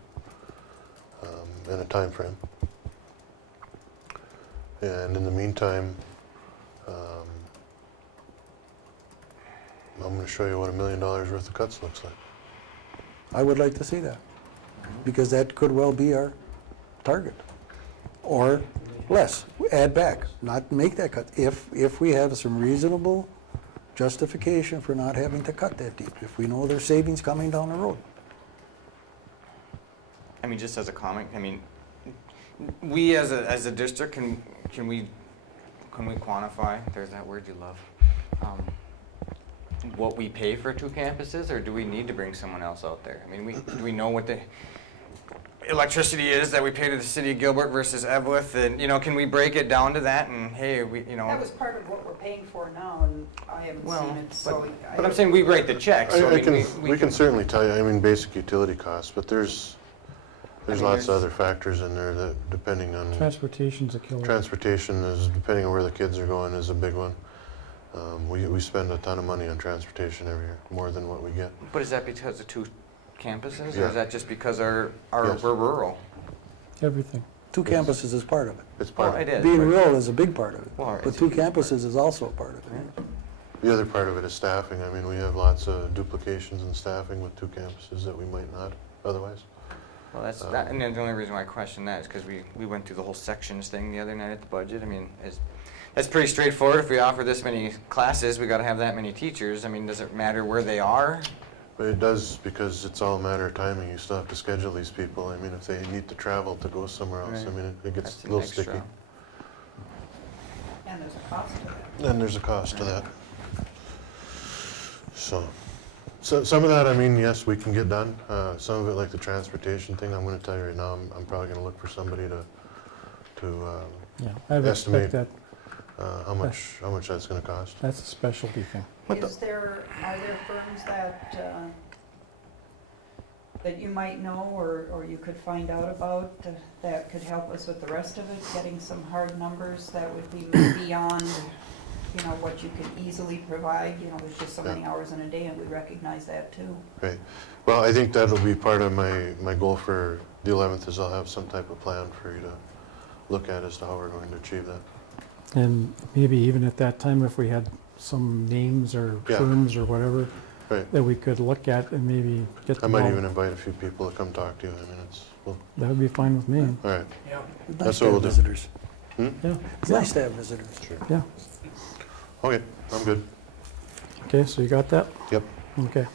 and a time frame. And in the meantime, I'm going to show you what $1 million worth of cuts looks like. I would like to see that, because that could well be our target. Or less, add back, not make that cut. If we have some reasonable justification for not having to cut that deep, if we know there's savings coming down the road. I mean, just as a comment, I mean, we as a district, can we quantify, there's that word you love, what we pay for 2 campuses, or do we need to bring someone else out there? I mean, do we know what the electricity is that we pay to the city of Gilbert versus Evlith, and, you know, can we break it down to that, and hey, you know. That was part of what we're paying for now, and I haven't seen it, so. But I'm saying we write the check, so we can certainly tell you, I mean, basic utility costs, but there's lots of other factors in there that, depending on. Transportation's a killer. Transportation is, depending on where the kids are going, is a big one. We spend a ton of money on transportation every year, more than what we get. But is that because of 2 campuses, Yeah. or is that just because we're rural? Everything. 2 campuses is part of it. It's part of it it. is. Being rural is a big part of it, Well, but 2 campuses is also a part of it. The other part of it is staffing. I mean, we have lots of duplications in staffing with 2 campuses that we might not otherwise. Well, that's that, and then the only reason why I question that is because we went through the whole sections thing the other night at the budget. I mean, that's pretty straightforward. If we offer this many classes, we got to have that many teachers. I mean, does it matter where they are? But it does, because it's all a matter of timing. You still have to schedule these people. I mean, if they need to travel to go somewhere else, Right. I mean, it gets That's a little an extra. sticky. And there's a cost to that. And there's a cost to that. So some of that, I mean, yes, we can get done. Some of it, like the transportation thing, I'm going to tell you right now, I'm probably going to look for somebody to Yeah, I would estimate expect that. how much that's going to cost. That's a specialty thing. Are there firms that you might know or you could find out about that could help us with the rest of it, getting some hard numbers that would be beyond, you know, what you could easily provide? You know, there's just so many hours in a day, and we recognize that too. Right. Well, I think that'll be part of my goal for the 11th, is I'll have some type of plan for you to look at as to how we're going to achieve that. And maybe even at that time, if we had some names or firms or whatever, right, that we could look at and maybe get I them might all. even invite a few people to come talk to you. I mean, That would be fine with me. all right. Yeah. It's That's nice to what have we'll do. visitors. Yeah. It's nice to have visitors. Sure. Yeah. Okay, I'm good. Okay, so you got that? Yep. Okay.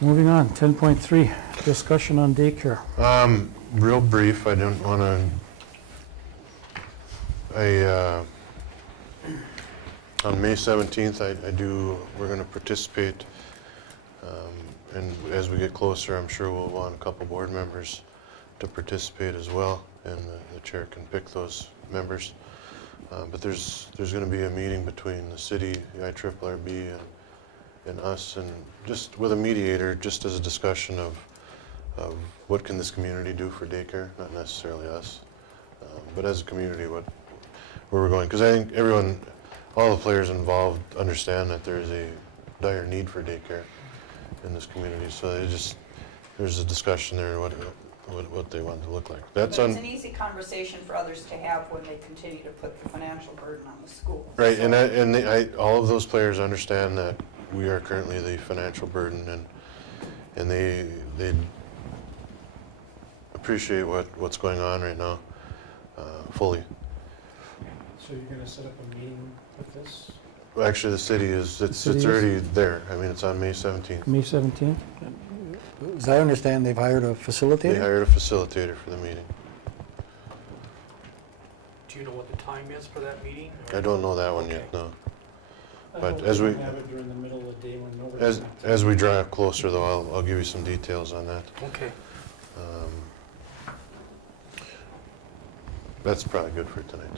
Moving on, 10.3, discussion on daycare. Real brief, I don't want to, on May 17th, we're going to participate, and as we get closer, I'm sure we'll want a couple board members to participate as well, and the chair can pick those members. But there's going to be a meeting between the city, the IRRB, and us, and just with a mediator, just as a discussion of what can this community do for daycare, not necessarily us, but as a community, where we're going. Because I think all the players involved understand that there's a dire need for daycare in this community. So there's a discussion there what they want to look like. But it's an easy conversation for others to have when they continue to put the financial burden on the schools. Right, and all of those players understand that we are currently the financial burden, and they appreciate what's going on right now fully. So you're going to set up a meeting with this? Well, actually, the city is, it's already there. I mean, it's on May 17th. May 17th? As I understand, they've hired a facilitator? They hired a facilitator for the meeting. Do you know what the time is for that meeting? I don't know that one yet, no. I But hope as we have it during the middle of the day when nobody's. as we drive closer, though, I'll give you some details on that. Okay. That's probably good for tonight.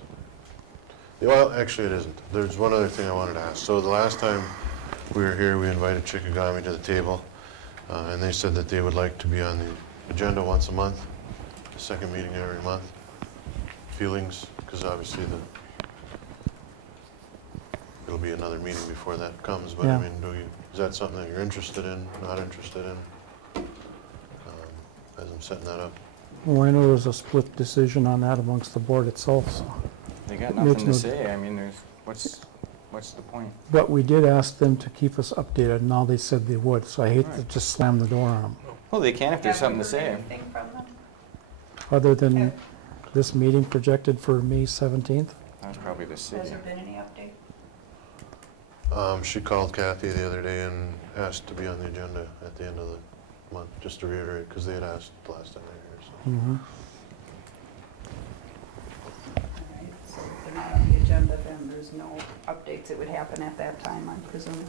Well, actually, it isn't. There's one other thing I wanted to ask. So the last time we were here, we invited Chickagami to the table, and they said that they would like to be on the agenda once a month. second meeting every month. Feelings, because obviously it'll be another meeting before that comes, but I Yeah. mean, is that something that you're interested in, not interested in? As I'm setting that up. Well, I know there was a split decision on that amongst the board itself, so. They got It makes nothing to no- say. I mean, what's the point? But we did ask them to keep us updated, and now they said they would, so I hate to Right. just slam the door on them. Well, they can if there's something to say. Other than this meeting projected for May 17th? That's probably the city. Has there been any update? She called Kathy the other day and asked to be on the agenda at the end of the month, just to reiterate, because they had asked the last time they were here. So. Mm-hmm. All right, so if they're not on the agenda, then there's no updates. It would happen at that time, I'm presuming.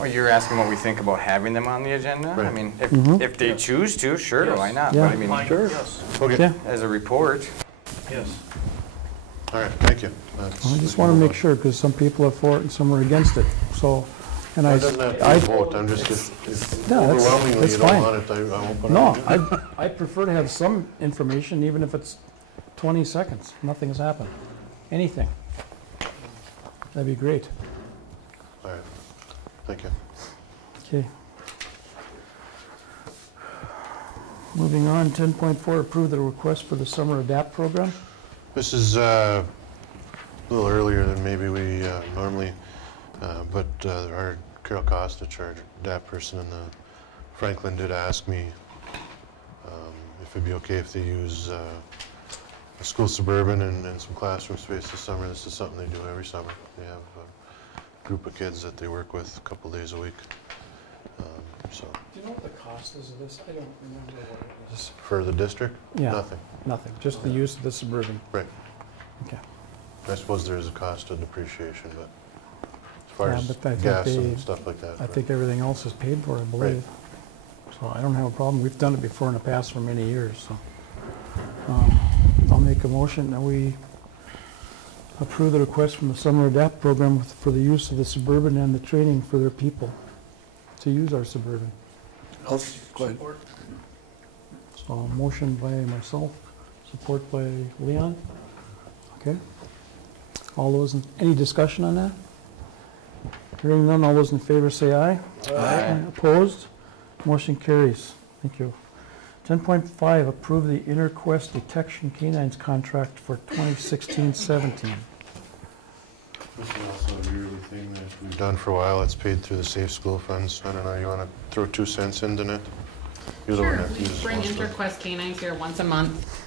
Oh, you're asking what we think about having them on the agenda? I Right. mean, Mhm. if they choose to, sure, Yes. why not? Yeah. But I mean, Mine, Sure. yes, Okay. Yeah, as a report, yes. All right, thank you. That's- I just want to make sure, because some people are for it and some are against it, so, and It doesn't have to be a vote, I'm just, if No, that's- overwhelmingly that's you don't fine. want it, I won't put it No, on. the agenda. I prefer to have some information, even if it's 20 seconds, nothing has happened, anything. That'd be great. All right, thank you. Okay. Moving on, 10.4, approve the request for the summer ADAPT program. This is a little earlier than maybe we normally, but our Carol Kostich, our DAP person in the Franklin, did ask me if it'd be okay if they use a school suburban and some classroom space this summer. This is something they do every summer. They have a group of kids that they work with a couple days a week. So Do you know what the cost is of this? I don't remember what it is. for the district, Yeah. nothing. Nothing, just the use of the suburban. Right. Okay. I suppose there is a cost of depreciation, but as far Yeah, as but I think gas they- and stuff like that. I think everything else is paid for, I believe. So I don't have a problem. We've done it before in the past for many years, so. I'll make a motion that we approve the request from the Summer ADAPT program for the use of the suburban and the training for their people to use our suburban. Go ahead. So motion by myself, support by Leon. Okay. All those, any discussion on that? Hearing none, all those in favor say aye. Aye. Opposed? Motion carries. Thank you. 10.5, approve the InterQuest Detection Canines contract for 2016-17. This is also a yearly thing that we've done for a while. It's paid through the Safe School funds. I don't know, you want to throw 2 cents into it? You're the one Sure, that we uses bring most of it. InterQuest canines here once a month.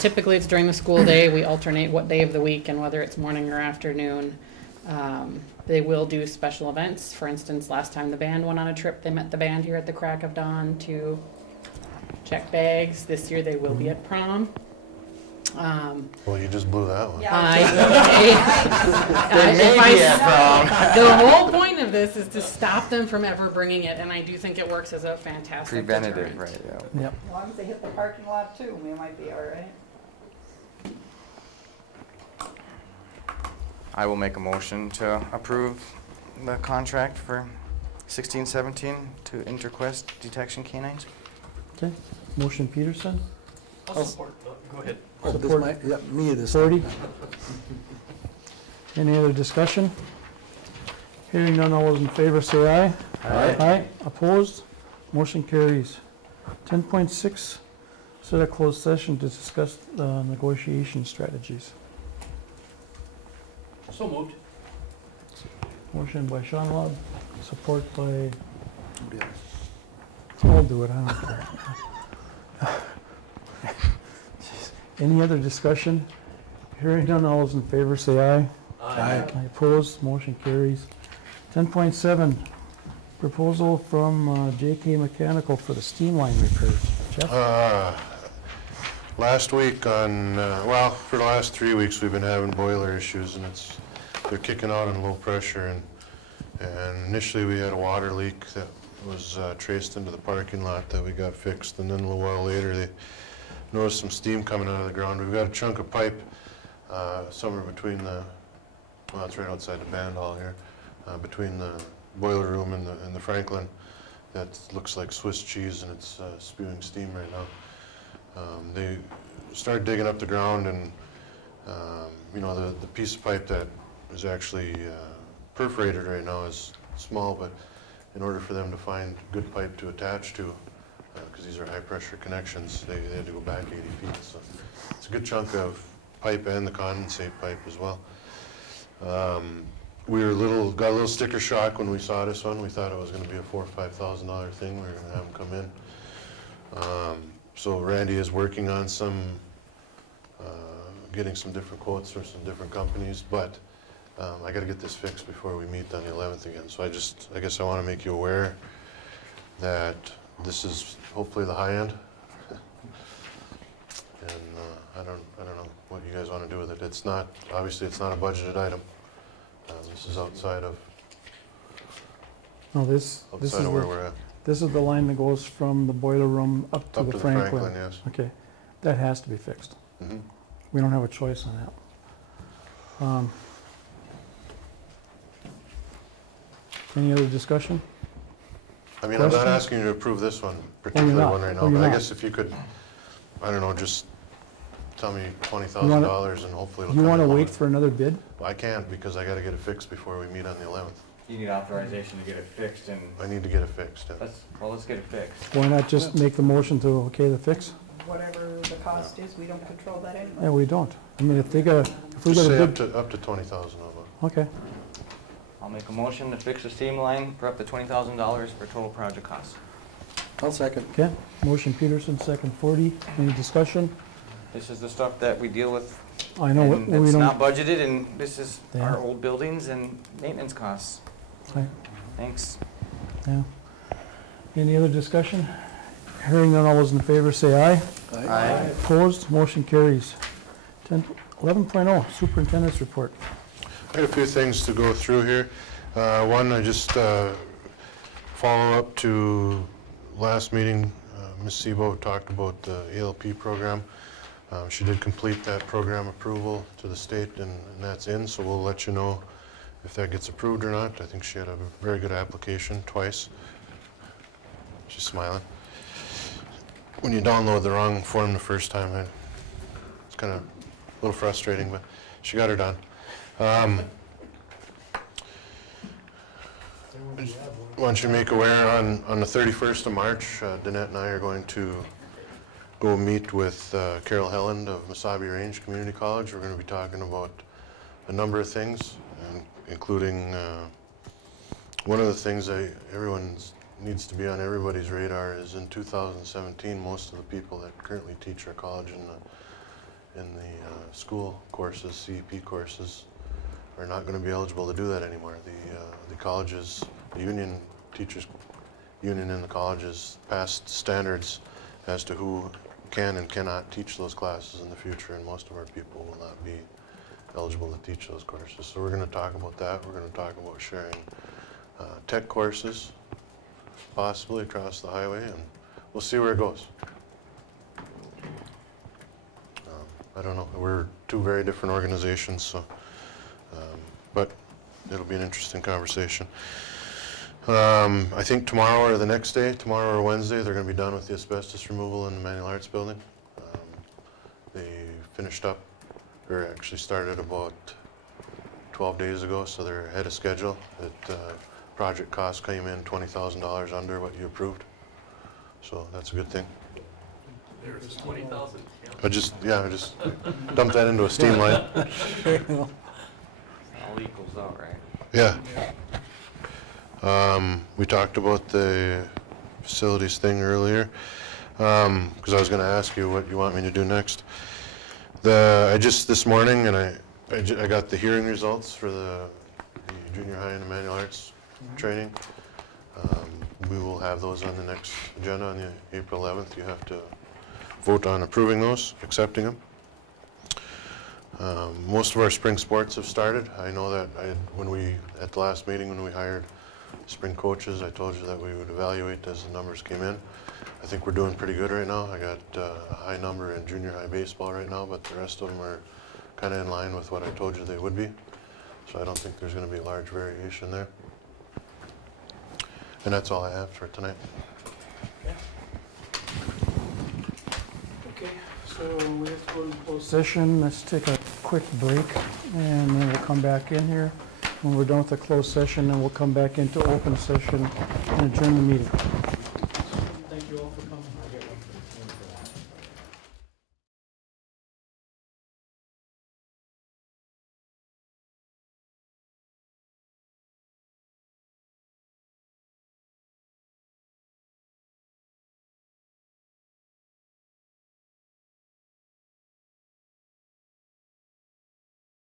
Typically, it's during the school day. We alternate what day of the week and whether it's morning or afternoon. They will do special events. For instance, last time the band went on a trip, they met the band here at the crack of dawn to check bags. This year they will be at prom. Well, you just blew that one. If the whole point of this is to stop them from ever bringing it, and I do think it works as a fantastic preventative, deterrent. right, yeah. Yep. As long as they hit the parking lot too, we might be all right. I will make a motion to approve the contract for 16-17 to InterQuest Detection Canines. Okay. Motion Peterson, I'll support, go ahead. Oh, this Support. might, yeah, me this. 30. Any other discussion? Hearing none, all those in favor say aye. Aye. Opposed? Motion carries. 10.6, set a closed session to discuss negotiation strategies. So moved. Motion by Sean Lobb, support by, Somebody else. I'll do it, I don't care. Any other discussion? Hearing none, all those in favor say aye. Aye. Opposed, motion carries. 10.7, proposal from JK Mechanical for the steam line repairs. Jeff? Last week on, well, for the last 3 weeks, we've been having boiler issues, and they're kicking out on low pressure, and initially we had a water leak that was traced into the parking lot that we got fixed, and then a little while later they noticed some steam coming out of the ground. We've got a chunk of pipe somewhere between well, it's right outside the band hall here, between the boiler room and the Franklin, that looks like Swiss cheese, and it's spewing steam right now. They started digging up the ground, and you know, the piece of pipe that is actually perforated right now is small, but in order for them to find good pipe to attach to, because these are high pressure connections, they had to go back 80 feet. So it's a good chunk of pipe and the condensate pipe as well. We were got a little sticker shock when we saw this one. We thought it was going to be a $4,000 or $5,000 thing. We were going to have them come in. So Randy is working on getting some different quotes from some different companies, but I got to get this fixed before we meet on the 11th again. So I guess I want to make you aware that this is hopefully the high end, and I don't know what you guys want to do with it. It's not, obviously it's not a budgeted item. This is outside of this is where we're at. This is the line that goes from the boiler room up to the Franklin. Yes. Okay, that has to be fixed. Mm-hmm. We don't have a choice on that. Any other discussion? I mean, I'm not Questions? asking you to approve this one, particular not. one right now, Oh, but you're I not. guess if you could, I don't know, just tell me $20,000 and hopefully it'll You come want to in lower. wait for another bid? Well, I can't, because I got to get it fixed before we meet on the 11th. You need authorization to get it fixed, and I need to get it fixed. Yeah. let's get it fixed. Why not just make the motion to okay the fix? Whatever the cost is, we don't control that anyway. Yeah, we don't. I mean, if we got Just a say bid. up to 20,000 of it. Okay, I'll make a motion to fix the steam line for up to $20,000 for total project cost. I'll second. okay. Motion Peterson, second 40. Any discussion? This is the stuff that we deal with, I know, and we it's don't. not budgeted, and this is Yeah. our old buildings and maintenance costs. Right. Thanks. Yeah. Any other discussion? Hearing none, all those in favor say aye. Aye. Opposed, motion carries. 11.0, Superintendent's Report. I got a few things to go through here. One, I just follow up to last meeting. Ms. Sebo talked about the ALP program. She did complete that program approval to the state, and that's in, so we'll let you know if that gets approved or not. I think she had a very good application twice. She's smiling. When you download the wrong form the first time, it's kind of a little frustrating, but she got her done. Want you to make aware on the 31st of March, Danette and I are going to go meet with Carol Helland of Mesabi Range Community College. We're going to be talking about a number of things, including one of the things everyone needs to be on everybody's radar is in 2017, most of the people that currently teach our college in the school courses, CEP courses, are not going to be eligible to do that anymore. The colleges, the union, teachers union in the colleges passed standards as to who can and cannot teach those classes in the future, and most of our people will not be eligible to teach those courses. So we're going to talk about that. We're going to talk about sharing tech courses, possibly across the highway, and we'll see where it goes. I don't know. We're two very different organizations, so but it'll be an interesting conversation. I think tomorrow or the next day, tomorrow or Wednesday, they're going to be done with the asbestos removal in the Manual Arts Building. They finished up, or actually started about 12 days ago, so they're ahead of schedule. Project cost came in $20,000 under what you approved, so that's a good thing. There's 20,000. I just dumped that into a steam line. All equals out, right? Yeah. We talked about the facilities thing earlier, because I was going to ask you what you want me to do next. This morning, and I got the hearing results for the junior high and the manual arts training. We will have those on the next agenda on the April 11th. You have to vote on approving those, accepting them. Most of our spring sports have started. I know that at the last meeting when we hired spring coaches, I told you that we would evaluate as the numbers came in. I think we're doing pretty good right now. I got a high number in junior high baseball right now, but the rest of them are kind of in line with what I told you they would be. So I don't think there's going to be a large variation there. And that's all I have for tonight. Okay, So we have to go to closed session. Let's take a quick break and then we'll come back in here. When we're done with the closed session, then we'll come back into open session and adjourn the meeting. Thank you all for coming.